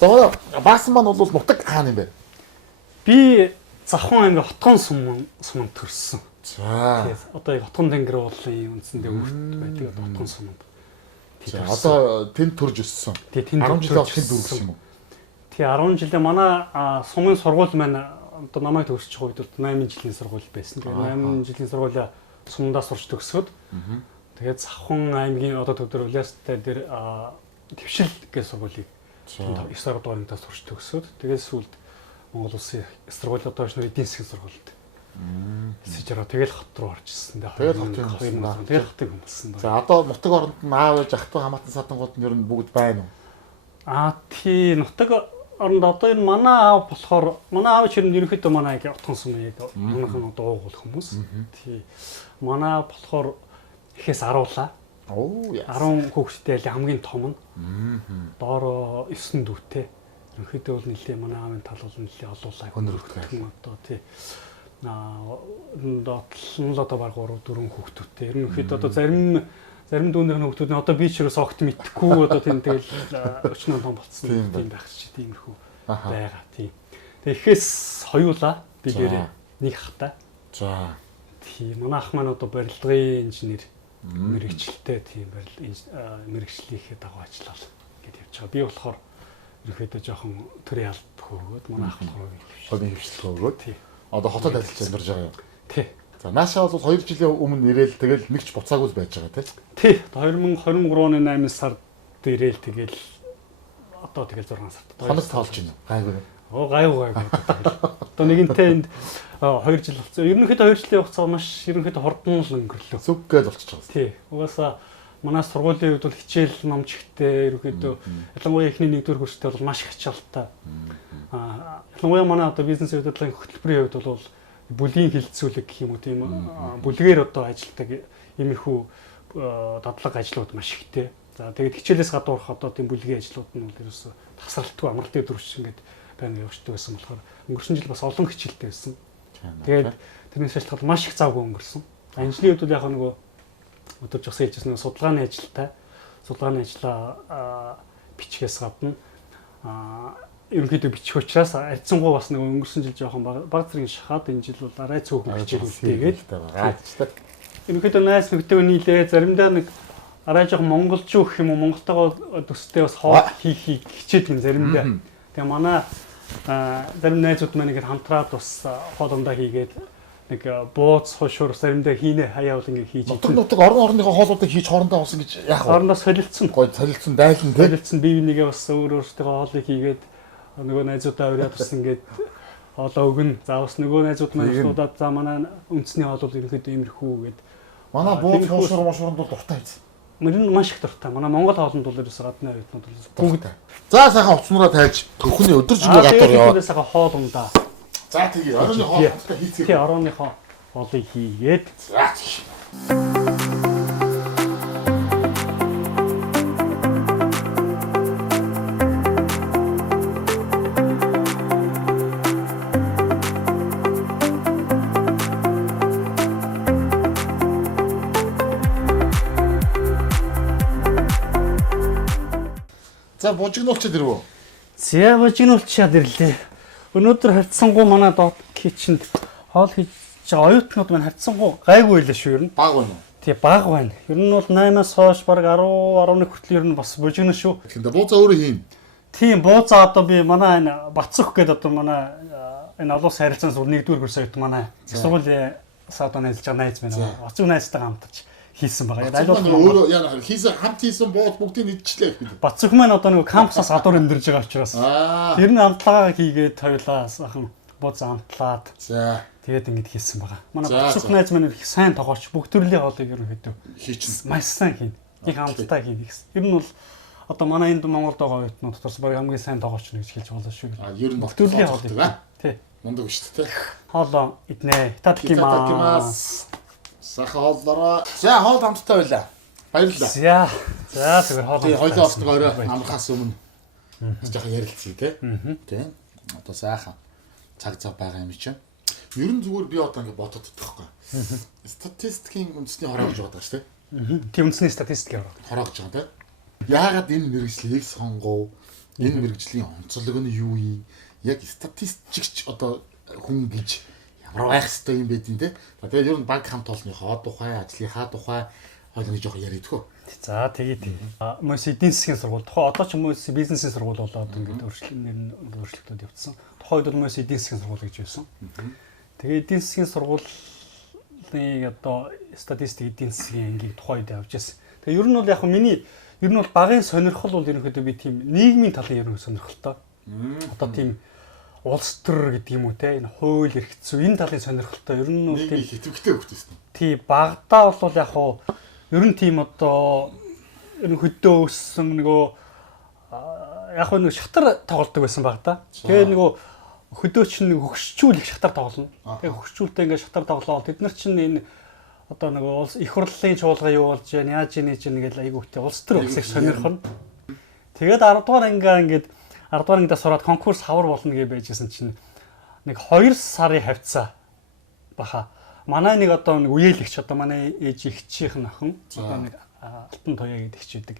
За баасан маань бол нутаг хаана юм бэ? Би Завхан аймгийн Хотгон суманд төрсөн. За. Одоо яг Хотгон тэнгэр уулын үндсэндээ өрт байдаг Хотгон суманд. За одоо тэнд төрж өссөн. Тий тэнд 10 жил авахын дүүрсэн юм уу? Тий 10 жилээ манай сумын сургууль маань одоо намайг төгсөж байгаа үед 8 жилийн сургууль байсан. Тэгээ 8 жилийн сургуулиа сумдаа сурч төгсөөд тэгээд Завхан аймгийн одоо төдөр университет дээр твшил гэж сургуулийг 9 дугаарынтаа сурч төгсөөд тэгээд сүүлд Монгол Улсын сургуулийн одоо шинэ эдийн засгийн сургуульд хөгжиж байгаа. Тэгэл хот руу орж ирсэн. Тэгэл хотын хүмүүс. Тэгэл хотын хүмүүс. За одоо нутаг оронд нь аав ээж ах トゥ хамаатан садангууд нь ер нь бүгд байна уу? Тий нутаг оронд одоо энэ манай аав болохоор манай аав чинь ерөнхийдөө манай утган сумын манайхан одоо уугуул хүмүүс. Тий манай аав болохоор ихээс аруулаа. 10 хүүхэдтэй хамгийн том нь. Доороо 9 дүүтэй. Ерөнхийдөө бол нэлээ манай аавын тал бол нэлээ олуулаа. Хөнөрөлтгөө. Одоо тий. Доотлон л одоо баг 3 4 хүүхдүүдтэй. Ерөнхийдөө одоо зарим дүүнийх хүүхдүүд нь одоо би ч юус огт мэдхгүй одоо тийм тэгэл өчнөө том болцсон тийм байх чи тиймэрхүү байгаа тийм. Тэгэхээр хоёулаа бигээрээ нэг ахтай. За. Тийм манай ах маань одоо барилгын инженер мэрэгчлээ тийм мэрэгчлийнхээ дагуу ажиллаад ингэж явж байгаа. Би болохоор ерөөхдөө жоохон төрийн албад хөөгөөд манай ах болохоор хобби хөвчлөлт хөөгөөд тийм. Одоо хотод ажиллаж амьдарч байгаа юм. Тий. За наашаа бол 2 жилийн өмнө ирээл тэгэл нэг ч буцаагүй л байж байгаа тий. 2023 оны 8 сард ирээл тэгэл одоо тэгэл 6 сард. Хоног тоолж байна. Гайгүй. Гайгүй. Одоо нэгэнтээ энд 2 жил болсон. Ерөнхийдөө 2 жилийн хугацаа маш ерөнхийдөө хурдан л өнгөрлөө. Зүг гээд болчихж байгаа. Тий. Угаасаа манай сургуулийн хувьд бол хичээл номч ихтэй ерөнхийдөө ялангуяа эхний 1-р курстэй бол маш их ачаалттай. Ялангуяа манай одоо бизнес удирдлагын хөтөлбөрийн хувьд бол бүлгийн хилцүүлэг гэх юм уу тийм бүлгээр одоо ажилладаг иймэрхүү дадлаг ажлууд маш ихтэй. За тэгээд хичээлээс гадуурх одоо тийм бүлгийн ажлууд нь бол ерөөсө тасралтгүй амралтын дөрвч ингээд байна явждаг байсан болохоор өнгөрсөн жил бас олон хичээлтэй байсан. Тэгээд тэрнээс шалтгаалж маш их завгүй өнгөрсөн. Ажлын хувьд бол яг нөгөө өдөрж бас хэлжсэн судалгааны ажилтай. Судалгааны ажлаа бичгээс гадна ерөнхийдөө бичих учраас арьцсангуу бас нэг өнгөрсөн жил жоохон баг зэрэг шахаад энэ жил бол арай цөөхөн хичээлүүдтэйгээд байгаа. Ерөнхийдөө найс нөхдөйгөө нийлээ заримдаа нэг арай жоохон монголчуу гэх юм уу монголтойгоо төстэй бас хоол хийхийг хичээдэг заримдаа. Тэгээ манай зарим найзууд маань ингээд хамтраад бас хоолундаа хийгээд нэг бууз хошуур заримдаа хийнэ хаяа бол ингээд хийж идэв. Нутаг орныхоо хоолуудыг хийж хоорондоо бас ингэж яах вэ? Хоорондоо солилцсон. Гой солилцсон дайлан тийм. Солилцсон бие бинийгээ бас өөрөөсөө хоолыг хийгээд нөгөө найзуудаа аваад бас ингээд хоолоо өгнө. За бас нөгөө найзууд маань шуудаад за манай үндэсний хоол бол ерөнхийдөө иймэрхүү гээд манай бууз хошуур бол дуртай биз. Мөрөнд маш их дуртай. Манай Монгол хоолнд бол ерөөсөө гадны оюутнууд бол бүгд. За сайхан уцнараа тайлж төхөний өдөржингөө гадуур яваа. Тэгээд сайхан хоол ундаа. За тэгээ оройны хоолтой хийцгээе. Тий оройныхоо хоолыг хийгээд. За. За бужигнуулчаад ирвөө. За бужигнуулчаад ирлээ. Өнөөдөр харьцангуй манай доод кичэнд хоол хийж байгаа оюутнууд маань харьцангуй гайгүй байлаа шүү ер нь. Баг байна уу? Тий баг байна. Ер нь бол 8-аас хойш баг 10 11 хүртэл ер нь бас бужигно шүү. Тэгэхээр бууцаа өөрөө хийн. Тийм бууцаа одоо би манай энэ Бацөх гэдэг одоо манай энэ олон улсын харилцааны сур 1-р курс оюут манай сургуулийн саадаа ажиллаж байгаа найз байна. Бацөх найзтайгаа хамтарч хийсэн байгаа. Өөрөө яа хийсэн хамт хийсэн бууз бүгдийг идчихлээ гэдэг. Бацөх маань одоо нэг кампусаас гадуур өндөрж байгаа учраас тэр нь амтлагаа хийгээд хоёулаа сайхан бууз амтлаад. За тэгээд ингэж хийсэн байгаа. Манай Бацөх найз маань их сайн тоглооч бүх төрлийн хоолыг ерөнхийдөө хийчихсэн. Маш сайн хийн. Их амттай хийн. Ер нь бол одоо манай энд Монголд байгаа оюутнууд дотор баг хамгийн сайн тоглооч нэг хэлж болно шүү. Ер нь бүх төрлийн хоолыг. Тий. Мундаг шүү дээ. Хоолоо иднэ. Итадкимас. Саха хооллороо. За хоол хамттай байлаа. Баярлалаа. За зүгээр хоол. Тий хоёлоо устгах орой амрахаас өмнө. Жоохон ярилцъя тий. Тий. Одоо сайхан цаг цав байгаа юм чинь. Ер нь зүгээр би одоо ингэ бодоод идэх байхгүй. Статистикийн үндэсний хороогж байгаа шүү дээ. Тийм үндэсний статистикийн хороогж байгаа тий. Яагаад энэ мэргэжлийг сонгов? Энэ мэргэжлийн онцлог нь юу юм? Яг статистикч одоо хүн гэж ямар байх ёстой юм бэ тийм те. Тэгээд ер нь банк хамт олонныхоо тухай, ажлынхаа тухай хойлоо жоох яриадгүй. За тэгээд мөс эдийн засгийн сургууль тухай одоо ч мөс бизнесийн сургууль болоод ингээд өөрчлөлтүүд явагдсан. Тухайд бол мөс эдийн засгийн сургууль гэж байсан. Тэгээд эдийн засгийн сургуулийн одоо статистик эдийн засгийн ангийг тухайд явж байсан. Тэгээд ер нь бол яг миний ер нь бол багын сонирхол бол ерөнхийдөө би тийм нийгмийн талын ер нь сонирхолтой. Одоо тийм улс төр гэдэг юм уу те энэ хууль эрх зүйн энэ талын сонирхолтой ер нь бол тийм ихэвхтэй хөвгтэйсэн. тий багтаа бол яг хуу ер нь тийм одоо ер нь хөдөө өссөн нөгөө яг хуу нэг шатар тоглолдог байсан багтаа. Тэгээ нөгөө хөдөө чинь хөгшчүүл их шатар тоглоно. Тэгээ хөгшчүүлтэй ингээд шатар тоглоод тэд нар чинь энэ одоо нөгөө их хурлын чуулга юу болж байна яаж ийний чинь ингээд айгүйхтэй улс төр өсөх сонирхно. Тэгээд 10 дугаар ингээд 10 дугаар ангидаа сураад конкурс хавар болно гэж байжсэн чинь нэг 2 сарын хавцаа баха. Манай нэг одоо нэг үеэлэгч одоо манай ээж ихчийнх нь охин одоо нэг алтан туяа гэдэг ихч байдаг.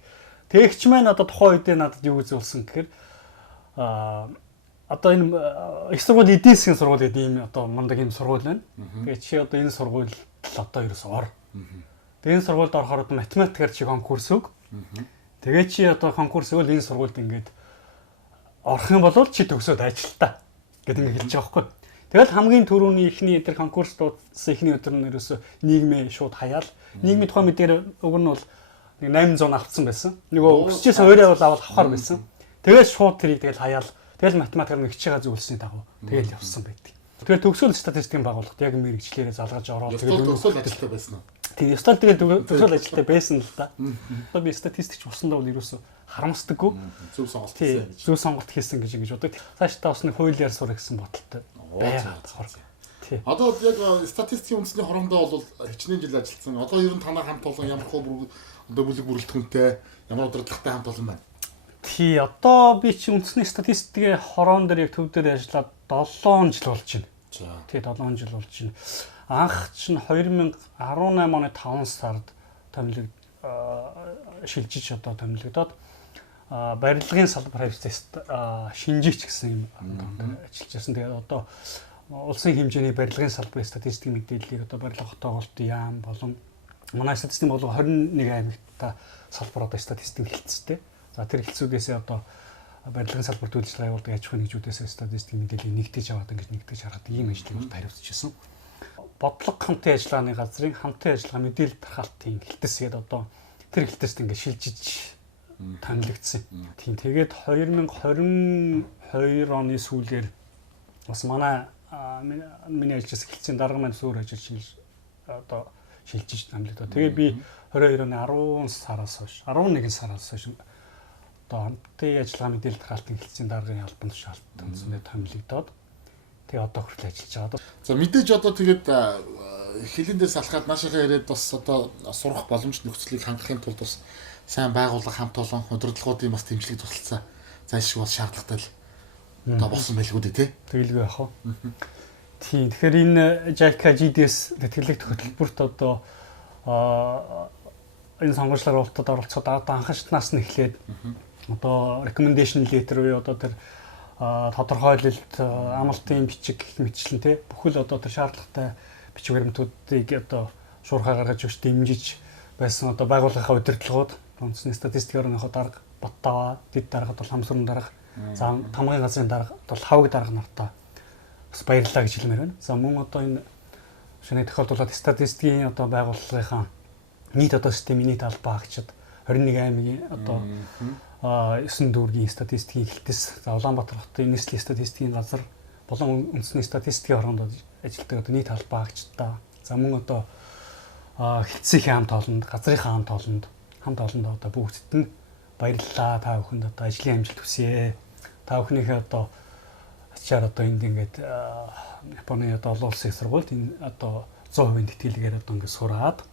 Тэгэгч маань одоо тухайн үедээ надад юу үзүүлсэн гэхээр одоо энэ их сургууль эдийн засгийн сургууль гэдэг ийм одоо мундаг ийм сургууль байна. Тэгээ чи одоо энэ сургуульд одоо ерөөс ор. Тэгээ энэ сургуульд орохоор математикаар чи конкурс өг. Тэгээ чи одоо конкурс өгөл энэ сургуульд ингээд орох юм бол чи төгсөөд ажилтаа гэдэг ингэ хэлж байгаа байхгүй. Тэгэл хамгийн түрүүний ихний энэ конкурс дууссан ихний өдөр нь ерөөсө нийгмээ шууд хаяал. Нийгмийн тухайн мэдээр уг нь бол 800 авцсан байсан. Нөгөө өсчихсэн өөрөө бол авахар байсан. Тэгэл шууд тэрийг тэгэл хаяал. Тэгэл математикаар нэг хичээгээ зөвлөсний дагуу тэгэл явсан байдаг. Тэгэл төгсгөл статистикийн байгууллагт яг мэрэгчлэрээ залгаж ороод тэгэл төгсгөл ажилтаа байсан уу? Тийм, ёстой тэгэл төгсгөл ажилтаа байсан л да. Одоо би статистикч болсондоо бол ерөөсө харамсдаггүй. Зөв сонголт хийсэн гэж. Зөв сонголт хийсэн гэж ингэж боддог. Цааш та бас нэг хуулиар сурах гэсэн бодолтой. Тий. Одоо яг статистикийн үндэсний хорондоо бол хичнээн жил ажилласан. Одоо ер нь танаа хамт олон ямар хөө одоо бүлэг бүрэлдэхүүнтэй ямар удирдлагатай хамт олон байна. Тий, одоо би чи үндэсний статистикийн хорон дээр яг төв дээр ажиллаад 7 жил болж байна. Тий, 7 жил болж байна. Анх чинь 2018 оны 5 сард томилог шилжиж одоо томилогдоод барилгын салбар хавьцаст шинжигч гэсэн юм ажиллаж байсан. Тэгээд одоо улсын хэмжээний барилгын салбарын статистикийн мэдээллийг одоо барилга хотоогоолт яам болон манай статистик болон 21 аймагт салбар одоо статистик хэлцтэй. За тэр хэлцүүдээс одоо барилгын салбар төлөвлөлт явуулдаг аж ахуйн нэгжүүдээс статистик мэдээллийг нэгтгэж аваад ингэж нэгтгэж хараад ийм ажлыг хариуцчихсан. Бодлого хамтын ажиллагааны газрын хамтын ажиллагаа мэдээлэл тархалтын хэлтэс гэдэг одоо тэр хэлтэст ингэж шилжиж томилогдсон. Тийм тэгээд 2022 оны сүүлээр бас манай миний ажиллаж эхэлсэн дарга маань өөр ажил одоо шилжиж томилогдоо. Тэгээ би 22 оны 10 сараас хойш 11 сараас хойш одоо хамтын ажиллагаа мэдээлэл тархалтын хэлтсийн даргын албан тушаалтанд үндсэндээ томилогдоод тэгээ одоо хүртэл ажиллаж байгаа. За мэдээж одоо тэгээд хилэндээс алхаад наашийнхаа яриад бас одоо сурах боломж нөхцөлийг хангахын тулд бас сайн байгууллага хамт олон удирдлагуудын бас дэмжлэг тусалцаа зайлшгүй бол шаардлагатай л одоо болсон байлгүй дээ тий. Тэгэлгүй яах вэ? Тийм. Тэгэхээр энэ JICA GDS тэтгэлэг хөтөлбөрт одоо энэ сонгуульчлаар уралдаад оролцоод одоо анхан шатнаас нь эхлээд одоо recommendation letter буюу одоо тэр тодорхойлолт амлалтын бичиг гэх мэтчлэн тий бүхэл одоо тэр шаардлагатай бичиг баримтуудыг одоо шуурхаа гаргаж өгч дэмжиж байсан одоо байгууллагынхаа удирдлагууд үндэсний статистик орныхоо дарга Баттава дэд даргад бол хамсрын дарга за тамгын газрын дарга бол хавг дарга нартаа бас баярлалаа гэж хэлмээр байна. За мөн одоо энэ шинэ тохиолдуулаад статистикийн одоо байгууллагынхаа нийт одоо системийн нийт албаа агчид 21 аймгийн одоо 9 дүүргийн статистикийн хэлтэс за Улаанбаатар хотын нийслэлийн статистикийн газар болон үндэсний статистикийн оргонд ажилладаг одоо нийт албаа агчдаа за мөн одоо хэлтсийн хамт олонд газрынхаа хамт олонд одоо бүгдд нь баярлалаа та бүхэнд одоо ажлын амжилт хүсье. Та бүхнийхээ одоо ачаар одоо энд ингээд Японы одоо олон улсын сургуульд энэ одоо 100% тэтгэлгээр одоо ингээд сураад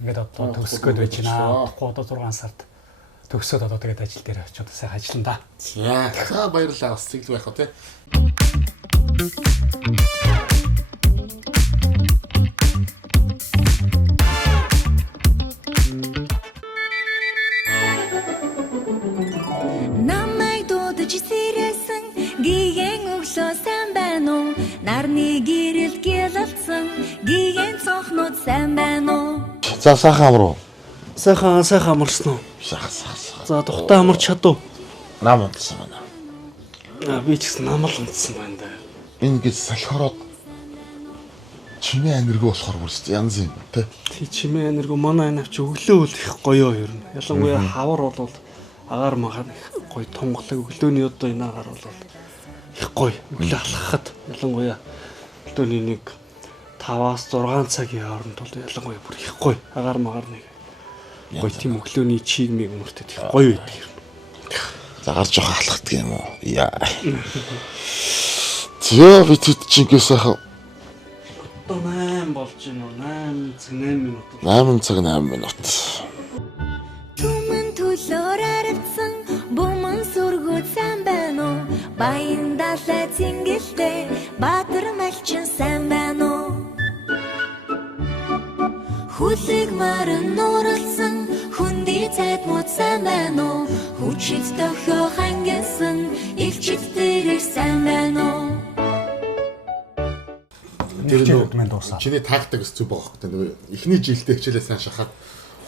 ингээд одоо төгсөх гээд байж байна. Одоо 6 сард төгсөөд одоо тэгээд ажил дээр очиод сайхан ажиллана да. За баярлалаа бас цэглэг байх уу те. Нарны гэрэл гялалцсан гиген цонхнууд сайн байна уу? За сайхан амруу. Сайхан амарсан уу? Сайхан. За тухтай амарч чадав. Нам унтсан байна. Би ч гэсэн нам л унтсан байна да. Ингэж салхироод чимээ энерги болохоор бүрс янз юм те. Тий чимээ энерги манай анавч өглөө үл их гоёо ер нь. Ялангуяа хавар бол агаар магаар их гоё тунгалаг өглөөний одоо энэ агаар бол их гоё. Өглөө алхахад ялангуяа өглөөний нэг 5-аас 6 цагийн хооронд бол ялангуяа бүр их гоё. Агаар магаар нэг гоё тийм өглөөний чигмиг мөртөд их гоё байдаг. За гарч явах алхахдаг юм уу? Яа. Тэгээ бид чингээс ахаа Одоо 8 болж байна уу? 8 минут. 8 цаг 8 минут. Түмэн төлөөр арвцсан буман сургууд сайн байна уу? Баян далай цэнгэлтэй Баатар малчин сайн байна уу? Хүлэг марын нууралсан хүндий цайд мод сайн байна уу? Хүчит дохио хангасан элчит дээр сайн байна уу? Чиний тактик зүг байгаа хөөхтэй нөгөө эхний жилдээ хичээлээ сайн шахаад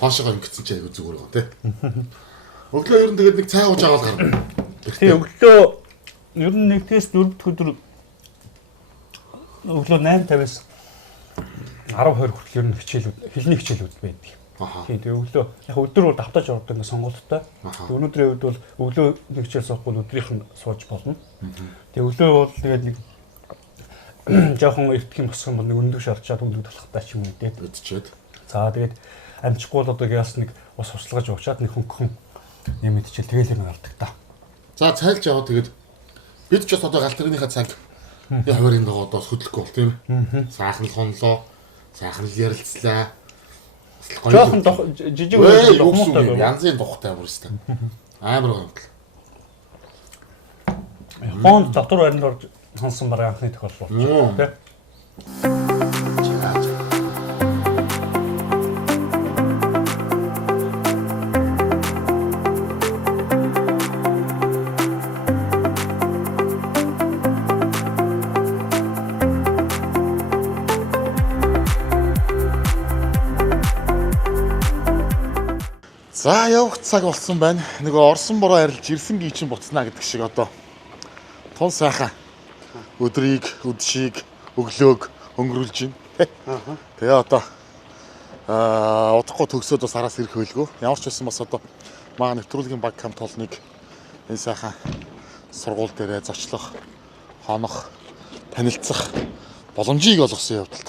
хоошоо ингэсэн чи айгу зүгээр байгаа тий. Өглөө ер нь тэгээд нэг цай ууж аваад гарна. Тэгээ өглөө ер нь нэгдээс 4 өдөр өглөө 8:50-аас 10:20 хүртэл ер нь хичээлүүд хэлний хичээлүүд байдаг. Тийм тэгээ өглөө яг өдөр бол давтаж ордог ингээ сонголттой. Өнөөдрийн үед бол өглөө нэг хичээл суухгүй өдрийнх нь сууж болно. Тэгээ өглөө бол тэгээд нэг жоохон эртхэн босох юм бол нэг өндөг шарчаад өндөг талхтай ч юм уу дээд өдчихэд. За тэгээд амжихгүй бол одоо яас нэг ус услагаж уучаад нэг хөнгөн юм идчихэл тэгээл юм гардаг та. За цайлж яваа тэгээд бид ч бас одоо галтрынхаа цаг хуваарийн дагуу одоо хөдлөхгүй бол тийм. Сайхан л хонлоо. Сайхан л ярилцлаа. Жоохон жижиг ухмуутай янзын тухтай бүр өстэй. Амар гомдол. Японд дотор баримт орж сонсон баг анхны тохиолдол болж байна тийм. За явах цаг болсон байна. Нөгөө орсон бороо арилж ирсэн gie чинь буцнаа гэдэг шиг одоо тун сайхан өдрийг, өдшийг, өглөөг өнгөрүүлж байна. Тэгээ одоо удахгүй төгсөөд бас араас ирэх байлгүй. Ямар ч байсан бас одоо маа нэвтрүүлгийн баг хамт олныг энэ сайхан сургууль дээрээ зочлох, хонох, танилцах боломжийг олгосон явдалд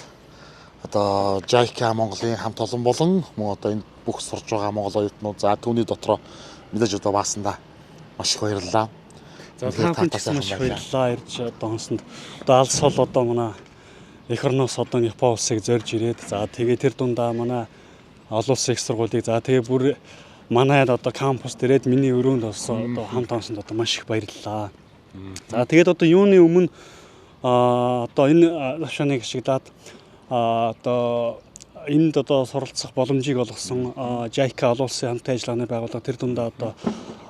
одоо JICA Монголын хамт олон болон мөн одоо энэ бүх сурж байгаа монгол оюутнууд за түүний дотроо мэдээж одоо баасандаа маш их баярлалаа. За таахаас маш их баярлалаа. Ирж одоо хонсонд одоо алс хол одоо манай эх орноос одоо Япон улсыг зорж ирээд за тэгээ тэр дундаа манай олон улсын их сургуулийг за тэгээ бүр манайд одоо кампус дээрээд миний өрөөнд болсон одоо хамт хонсонд одоо маш их баярлалаа. За тэгээд одоо юуны өмнө одоо энэ лавшааныг ашиглаад одоо энд одоо суралцах боломжийг олгосон JICA олон улсын хамтын ажиллагааны байгууллага тэр дундаа одоо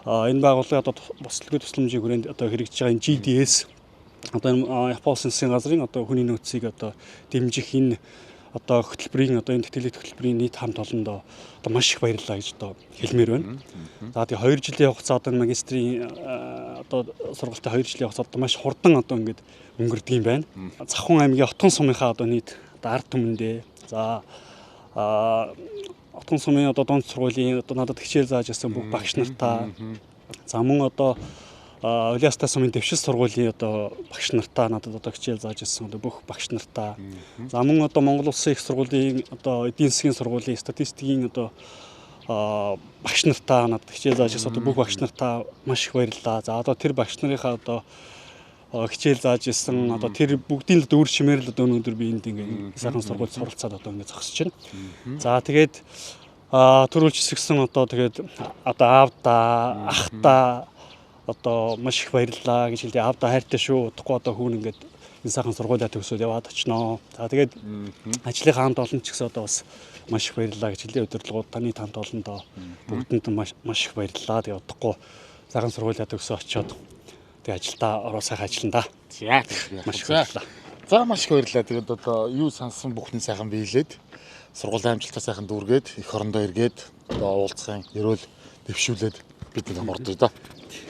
энэ байгууллагын одоо бослогын тусламжийг хүрээнд одоо хэрэгжиж байгаа энэ GDS одоо энэ Япон улсын засгийн газрын одоо хүний нөөцийг одоо дэмжих энэ одоо хөтөлбөрийн одоо энэ тэтгэлэг хөтөлбөрийн нийт хамт олонд одоо маш их баярлалаа гэж одоо хэлмээр байна. За тэгээ 2 жилийн хугацаанд энэ магистрийн одоо сургалтын 2 жилийн хугацаанд маш хурдан одоо ингээд өнгөрдөг юм байна. Завхан аймгийн Отгон сумынхаа одоо нийт одоо ард түмэндээ за Отгон сумын одоо дунд сургуулийн одоо надад хичээл зааж ирсэн бүх багш нартаа за мөн одоо Улиастай сумын дэвшил сургуулийн одоо багш нартаа надад одоо хичээл зааж ирсэн одоо бүх багш нартаа за мөн одоо Монгол улсын их сургуулийн одоо эдийн засгийн сургуулийн статистикийн одоо багш нартаа надад хичээл зааж ирсэн одоо бүх багш нартаа маш их баярлалаа. За одоо тэр багш нарынхаа одоо хичээл зааж ирсэн одоо тэр бүгдийн л дөөр шимээр л одоо өнөөдөр би энд ингээ сайхан сургууль суралцаад одоо ингээ зогсож байна. За тэгээд төрүүлж хэсгсэн одоо тэгээд одоо аавда ахта одоо маш их баярлалаа гэж хэлээ. Аавда хайртай шүү. Удахгүй одоо хүн ингээд энэ сайхан сургуулиа төгсөөд яваад очноо. За тэгээд ажлын хамт олон ч гэсэн одоо бас маш их баярлалаа гэж хэлээ. Удирдлагууд таны хамт олондоо бүгдэнд маш их баярлалаа. Тэгээд удахгүй сайхан сургуулиа төгсөө очиод тэгээ ажилдаа ороо сайхан ажиллана. За маш их баярлалаа. За маш их баярлалаа. Тэгээд одоо юу сансан бүхний сайхан биелээд сургуулийн амжилтаа сайхан дүүргээд эх орондоо эргээд одоо уулзахын ерөөл дэвшүүлээд бид нэг ордоо да.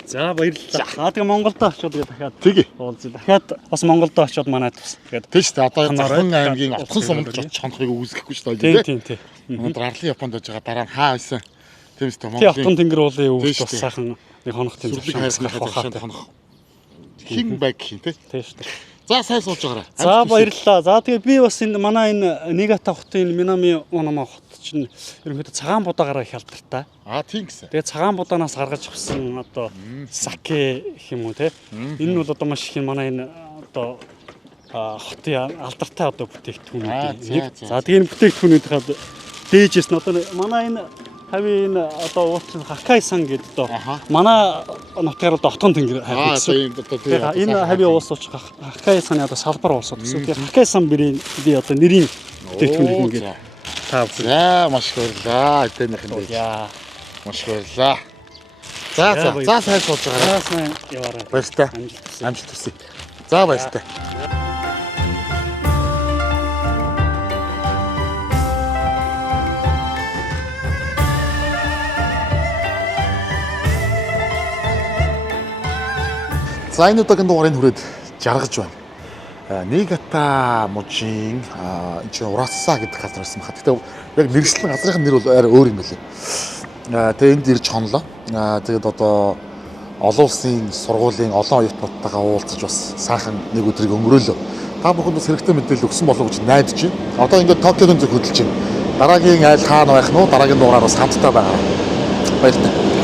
За баярлалаа. Тэгээ Монголд очиод тэгээ дахиад тэгээ уулзъя. Дахиад бас Монголд очиод манайд бас тэгээд тийм шүү дээ. Одоо Завхан аймгийн Отгон суманд очиж хонохыг үүсгэхгүй шүү дээ. Тийм. Өнөөдөр Арлын Японд байж байгаа дараа нь хаа байсан. Тийм шүү дээ. Монголын Отгон тэнгэр уулын өвд бас сайхан нэг хонох тийм хонох. Хин байг хин тий. Тийм шүү дээ. За сайн сууж байгаарай. За баярлалаа. За тэгээ би бас энэ манай энэ Нигата хотын Минами Онама хот чинь ерөнхийдөө цагаан будаагаар их алдартай. Тийм гэсэн. Тэгээ цагаан будаанаас гаргаж авсан одоо саке гэх юм уу те. Энэ нь бол одоо маш их манай энэ одоо хотын алдартай одоо бүтээгдэхүүнүүд нэг. За тэгээ энэ бүтээгдэхүүнүүдийн дээжээс нь одоо манай энэ хавийн одоо уучин Хакай-сан гэдэг одоо манай нутгаар одоо отгон тэнгэр хайрцаг. Энэ хавийн уус ууч Хакай-саны одоо салбар уусууд гэсэн. Тэгээ Хакай-сан би одоо нэрийн бүтээгдэхүүн ингээд тав. За маш их баярлалаа. Эднийх нь дээ. Маш их баярлалаа. За сайн сууж байгаарай. Сайн яваарай. Баярлалаа. Амжилт хүсье. За баярлалаа. За энэ удаагийн дугаарыг хүрээд жаргаж байна. Нигата мужийн энэ чинь Урасаа гэдэг газар байсан баха. Гэхдээ яг мэргэжлийн газрын нэр бол арай өөр юм билээ. Тэгээ энд ирж хонлоо. Тэгээд одоо олон улсын сургуулийн олон оюутнуудтайгаа уулзаж бас сайхан нэг өдрийг өнгөрөөлөө. Та бүхэнд бас хэрэгтэй мэдээлэл өгсөн болов уу гэж найдаж байна. Одоо ингээд Токиод өнцөг хөдөлж байна. Дараагийн айл хаана байх нь вэ? Дараагийн дугаараар бас хамтдаа байгаа. Баярлалаа.